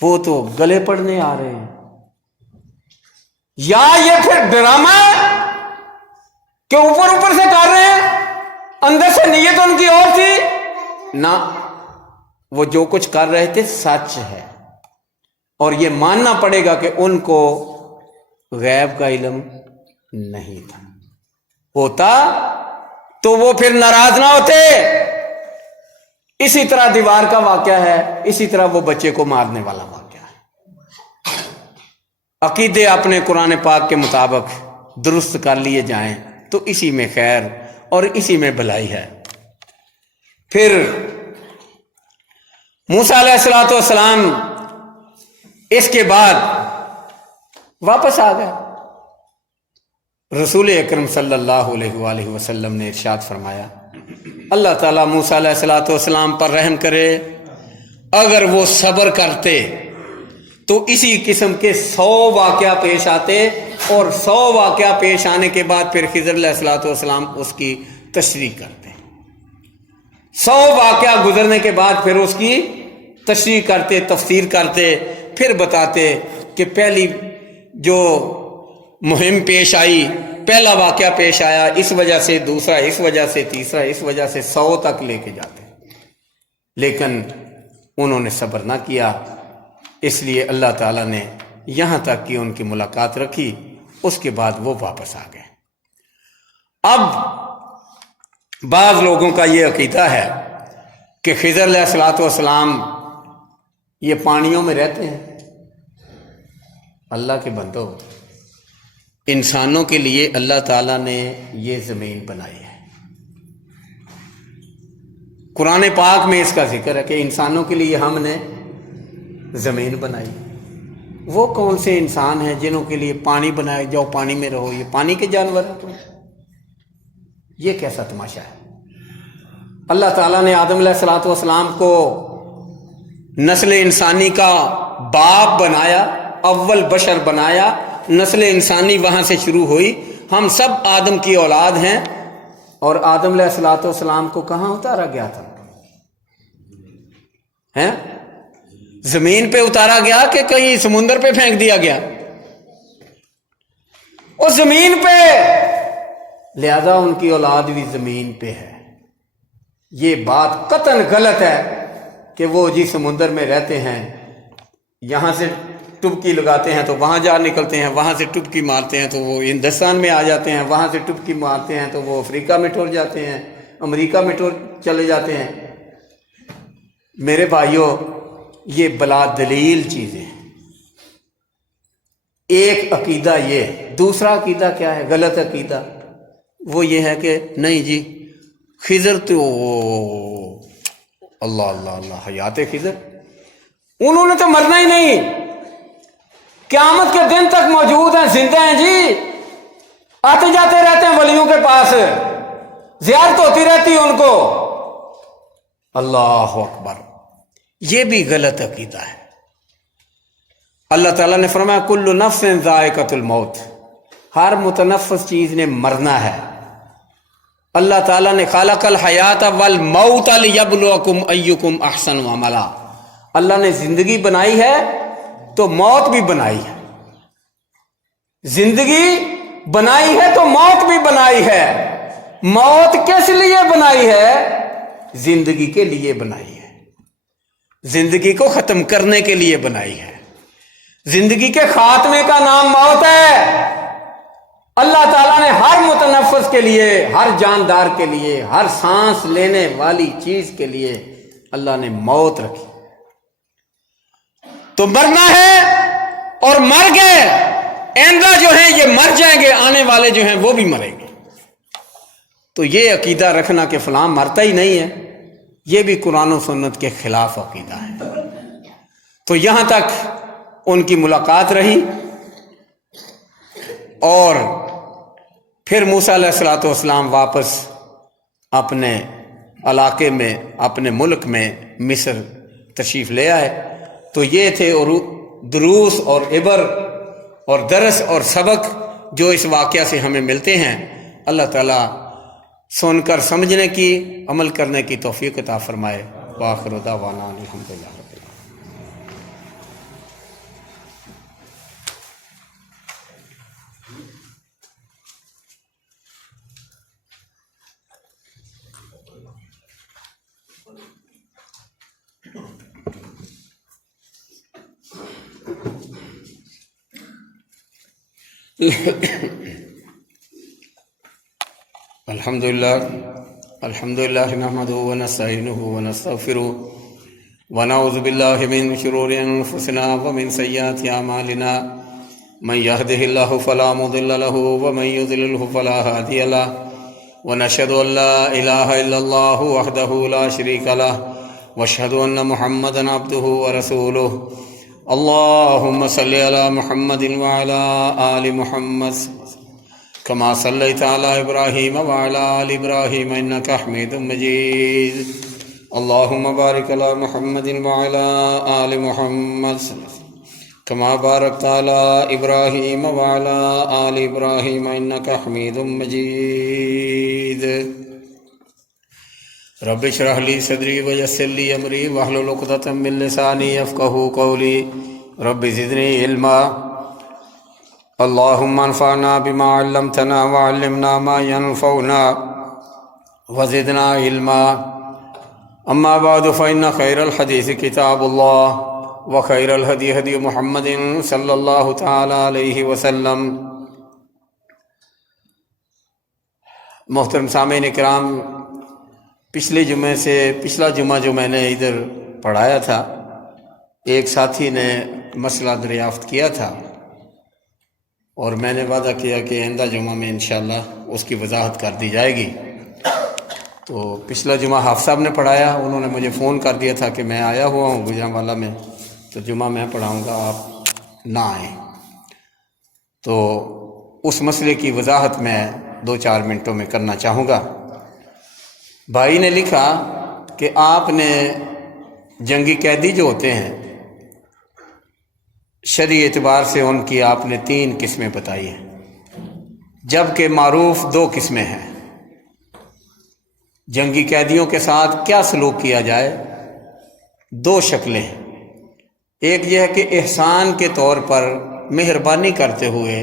وہ تو گلے پڑنے آ رہے ہیں۔ یا یہ پھر ڈرامہ ہے کہ اوپر سے کر رہے ہیں، اندر سے نیت ان کی اور تھی نہ، وہ جو کچھ کر رہے تھے سچ ہے، اور یہ ماننا پڑے گا کہ ان کو غیب کا علم نہیں تھا، ہوتا تو وہ پھر ناراض نہ ہوتے۔ اسی طرح دیوار کا واقعہ ہے، اسی طرح وہ بچے کو مارنے والا واقعہ ہے۔ عقیدے اپنے قرآن پاک کے مطابق درست کر لیے جائیں تو اسی میں خیر اور اسی میں بھلائی ہے۔ پھر موسیٰ علیہ الصلوۃ والسلام اس کے بعد واپس آ گئے۔ رسول اکرم صلی اللہ علیہ وآلہ وسلم نے ارشاد فرمایا، اللہ تعالیٰ موسیٰ علیہ الصلوۃ والسلام پر رحم کرے، اگر وہ صبر کرتے تو اسی قسم کے 100 واقعہ پیش آتے، اور 100 واقعہ پیش آنے کے بعد پھر خضر علیہ الصلوۃ والسلام اس کی تشریح کرتے، 100 واقعہ گزرنے کے بعد پھر اس کی تشریح کرتے، تفسیر کرتے، پھر بتاتے کہ پہلی جو مہم پیش آئی، پہلا واقعہ پیش آیا اس وجہ سے، دوسرا اس وجہ سے، تیسرا اس وجہ سے، 100 تک لے کے جاتے۔ لیکن انہوں نے صبر نہ کیا، اس لیے اللہ تعالیٰ نے یہاں تک کہ ان کی ملاقات رکھی، اس کے بعد وہ واپس آ گئے۔ اب بعض لوگوں کا یہ عقیدہ ہے کہ خضر علیہ الصلوۃ والسلام یہ پانیوں میں رہتے ہیں۔ اللہ کے بندو، انسانوں کے لیے اللہ تعالیٰ نے یہ زمین بنائی ہے۔ قرآن پاک میں اس کا ذکر ہے کہ انسانوں کے لیے ہم نے زمین بنائی۔ وہ کون سے انسان ہیں جنہوں کے لیے پانی بنائے، جاؤ پانی میں رہو، یہ پانی کے جانور ہیں تم؟ یہ کیسا تماشا ہے؟ اللہ تعالیٰ نے آدم علیہ الصلوۃ والسلام کو نسل انسانی کا باپ بنایا، اول بشر بنایا، نسل انسانی وہاں سے شروع ہوئی، ہم سب آدم کی اولاد ہیں، اور آدم علیہ الصلوۃ والسلام کو کہاں اتارا گیا تھا؟ ہیں؟ زمین پہ اتارا گیا کہ کہیں سمندر پہ پھینک دیا گیا؟ اور زمین پہ، لہذا ان کی اولاد بھی زمین پہ ہے۔ یہ بات قطعاً غلط ہے کہ وہ جی سمندر میں رہتے ہیں، یہاں سے ٹبکی لگاتے ہیں تو وہاں جا نکلتے ہیں، وہاں سے ٹبکی مارتے ہیں تو وہ ہندوستان میں آ جاتے ہیں، وہاں سے ٹبکی مارتے ہیں تو وہ افریقہ میں ٹر جاتے ہیں، امریکہ میں ٹر چلے جاتے ہیں۔ میرے بھائیوں، یہ بلا دلیل چیزیں ہیں۔ ایک عقیدہ یہ، دوسرا عقیدہ کیا ہے؟ غلط عقیدہ وہ یہ ہے کہ نہیں جی خضر تو اللہ اللہ اللہ حیات خضر، انہوں نے تو مرنا ہی نہیں، قیامت کے دن تک موجود ہیں، زندہ ہیں جی، آتے جاتے رہتے ہیں ولیوں کے پاس، زیارت ہوتی رہتی ہے ان کو۔ اللہ اکبر، یہ بھی غلط عقیدہ ہے۔ اللہ تعالیٰ نے فرمایا کل نفس ذائقۃ الموت، ہر متنفس چیز نے مرنا ہے۔ اللہ تعالیٰ نے خالق الحیات والموت لیبلوکم ایکم احسن عملا، اللہ نے زندگی بنائی ہے تو موت بھی بنائی ہے، زندگی بنائی ہے تو موت بھی بنائی ہے۔ موت کس لیے بنائی ہے؟ زندگی کے لیے بنائی ہے، زندگی کو ختم کرنے کے لیے بنائی ہے۔ زندگی کے خاتمے کا نام موت ہے۔ اللہ تعالیٰ نے ہر متنفس کے لیے، ہر جاندار کے لیے، ہر سانس لینے والی چیز کے لیے اللہ نے موت رکھی۔ تو مرنا ہے اور مر گئے، آئندہ جو ہیں یہ مر جائیں گے، آنے والے جو ہیں وہ بھی مریں گے۔ تو یہ عقیدہ رکھنا کہ فلاں مرتا ہی نہیں ہے، یہ بھی قرآن و سنت کے خلاف عقیدہ ہے۔ تو یہاں تک ان کی ملاقات رہی، اور پھر موسیٰ علیہ الصلوۃ والسلام واپس اپنے علاقے میں، اپنے ملک میں مصر تشریف لے آئے۔ تو یہ تھے دروس اور عبر اور درس اور سبق جو اس واقعہ سے ہمیں ملتے ہیں۔ اللہ تعالیٰ سن کر سمجھنے کی، عمل کرنے کی توفیق عطا فرمائے۔ وآخر دعوانا الحمدللہ۔ الحمدللہ نحمدہ ونستعینہ ونستغفرہ ونعوذ باللہ من شرور انفسنا ومن سیئات اعمالنا، من یہدہ اللہ فلا مضل لہ ومن یضللہ فلا ہادی لہ، ونشہد ان لا الہ الا اللہ وحدہ لا شریک لہ، واشہد ان محمدا عبدہ ورسولہ۔ اللہم صلی علی محمد وعلی آل محمد كما صليت على إبراهيم وعلى آل إبراهيم إنك حميد مجيد، اللهم بارك على محمد وعلى آل محمد كما باركت على إبراهيم وعلى آل إبراهيم إنك حميد مجيد۔ رب اشرح لي صدري ويسر لي أمري واحلل عقدة من لساني يفقهوا قولي، رب زدني علما، اللهم انفعنا بما علمتنا وعلمنا ما ينفعنا وزدنا علما۔ اما بعد فإن خير الحديث كتاب الله وخير الهدي هدي محمد صلى الله تعالى عليه وسلم۔ محترم سامعین کرام، پچھلا جمعہ جو میں نے ادھر پڑھایا تھا، ایک ساتھی نے مسئلہ دریافت کیا تھا، اور میں نے وعدہ کیا کہ آئندہ جمعہ میں انشاءاللہ اس کی وضاحت کر دی جائے گی۔ تو پچھلا جمعہ حافظ صاحب نے پڑھایا، انہوں نے مجھے فون کر دیا تھا کہ میں آیا ہوا ہوں گجرانوالہ میں، تو جمعہ میں پڑھاؤں گا، آپ نہ آئیں۔ تو اس مسئلے کی وضاحت میں 2-4 منٹوں میں کرنا چاہوں گا۔ بھائی نے لکھا کہ آپ نے جنگی قیدی جو ہوتے ہیں، شرعی اعتبار سے ان کی آپ نے 3 قسمیں بتائی ہیں، جبکہ معروف 2 قسمیں ہیں۔ جنگی قیدیوں کے ساتھ کیا سلوک کیا جائے؟ 2 شکلیں ہیں۔ ایک یہ ہے کہ احسان کے طور پر مہربانی کرتے ہوئے،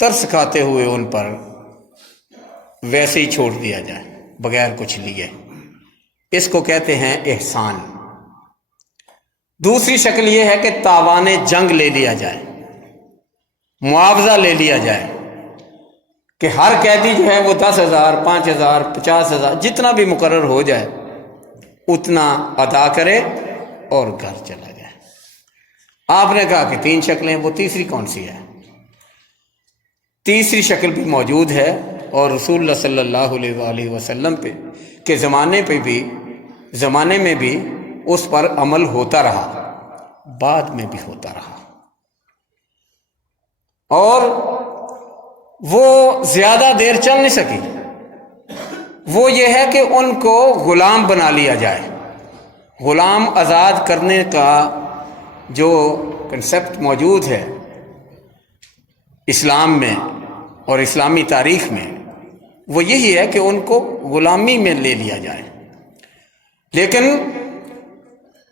ترس کھاتے ہوئے ان پر ویسے ہی چھوڑ دیا جائے بغیر کچھ لیے، اس کو کہتے ہیں احسان۔ دوسری شکل یہ ہے کہ تاوان جنگ لے لیا جائے، معاوضہ لے لیا جائے کہ ہر قیدی جو ہے وہ 10,000 5,000 50,000 جتنا بھی مقرر ہو جائے اتنا ادا کرے اور گھر چلا جائے۔ آپ نے کہا کہ 3 شکلیں، وہ تیسری کون سی ہے؟ تیسری شکل بھی موجود ہے، اور رسول اللہ صلی اللہ علیہ وآلہ وسلم پہ کے زمانے میں بھی اس پر عمل ہوتا رہا، بعد میں بھی ہوتا رہا، اور وہ زیادہ دیر چل نہیں سکی۔ وہ یہ ہے کہ ان کو غلام بنا لیا جائے۔ غلام آزاد کرنے کا جو کنسپٹ موجود ہے اسلام میں اور اسلامی تاریخ میں، وہ یہی ہے کہ ان کو غلامی میں لے لیا جائے، لیکن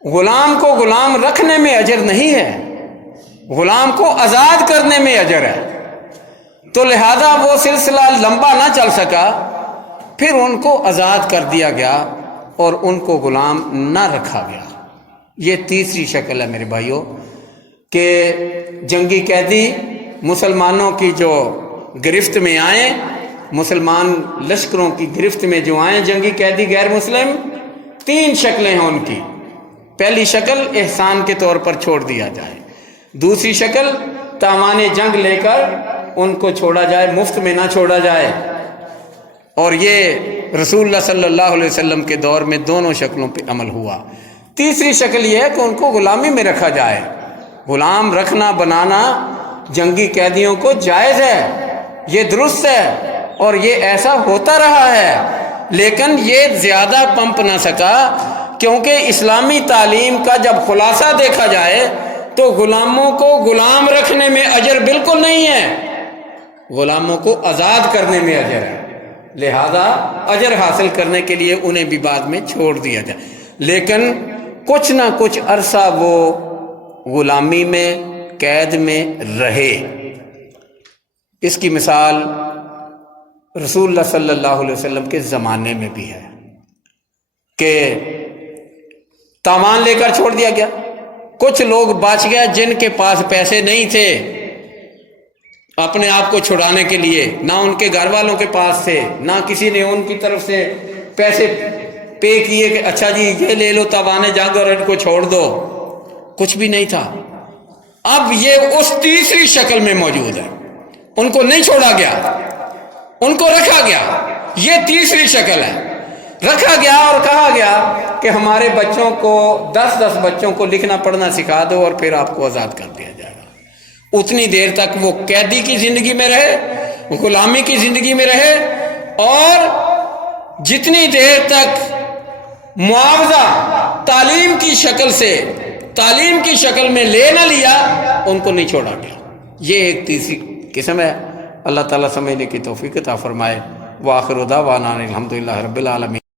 غلام کو غلام رکھنے میں اجر نہیں ہے، غلام کو آزاد کرنے میں اجر ہے۔ تو لہذا وہ سلسلہ لمبا نہ چل سکا، پھر ان کو آزاد کر دیا گیا اور ان کو غلام نہ رکھا گیا۔ یہ تیسری شکل ہے میرے بھائیوں، کہ جنگی قیدی مسلمانوں کی جو گرفت میں آئیں، مسلمان لشکروں کی گرفت میں جو آئیں جنگی قیدی غیر مسلم، 3 شکلیں ہیں ان کی۔ پہلی شکل احسان کے طور پر چھوڑ دیا جائے، دوسری شکل تاوان جنگ لے کر ان کو چھوڑا جائے، مفت میں نہ چھوڑا جائے، اور یہ رسول اللہ صلی اللہ علیہ وسلم کے دور میں دونوں شکلوں پہ عمل ہوا۔ تیسری شکل یہ ہے کہ ان کو غلامی میں رکھا جائے۔ غلام رکھنا بنانا جنگی قیدیوں کو جائز ہے، یہ درست ہے، اور یہ ایسا ہوتا رہا ہے، لیکن یہ زیادہ پمپ نہ سکا، کیونکہ اسلامی تعلیم کا جب خلاصہ دیکھا جائے تو غلاموں کو غلام رکھنے میں اجر بالکل نہیں ہے، غلاموں کو آزاد کرنے میں اجر ہے۔ لہذا اجر حاصل کرنے کے لیے انہیں بھی بعد میں چھوڑ دیا جائے، لیکن کچھ نہ کچھ عرصہ وہ غلامی میں، قید میں رہے۔ اس کی مثال رسول اللہ صلی اللہ علیہ وسلم کے زمانے میں بھی ہے کہ تاوان لے کر چھوڑ دیا گیا۔ کچھ لوگ بچ گئے جن کے پاس پیسے نہیں تھے اپنے آپ کو چھڑانے کے لیے، نہ ان کے گھر والوں کے پاس تھے، نہ کسی نے ان کی طرف سے پیسے پے کیے کہ اچھا جی یہ لے لو تاوان جنگ اور ان کو چھوڑ دو، کچھ بھی نہیں تھا۔ اب یہ اس تیسری شکل میں موجود ہے، ان کو نہیں چھوڑا گیا، ان کو رکھا گیا۔ یہ تیسری شکل ہے، رکھا گیا اور کہا گیا کہ ہمارے بچوں کو 10 بچوں کو لکھنا پڑھنا سکھا دو اور پھر آپ کو آزاد کر دیا جائے گا۔ اتنی دیر تک وہ قیدی کی زندگی میں رہے، غلامی کی زندگی میں رہے، اور جتنی دیر تک معاوضہ تعلیم کی شکل میں لے نہ لیا ان کو نہیں چھوڑا گیا۔ یہ ایک تیسری قسم ہے۔ اللہ تعالیٰ سمجھنے کی توفیق عطا فرمائے۔ وآخر دعوانا الحمدللہ رب العالمین۔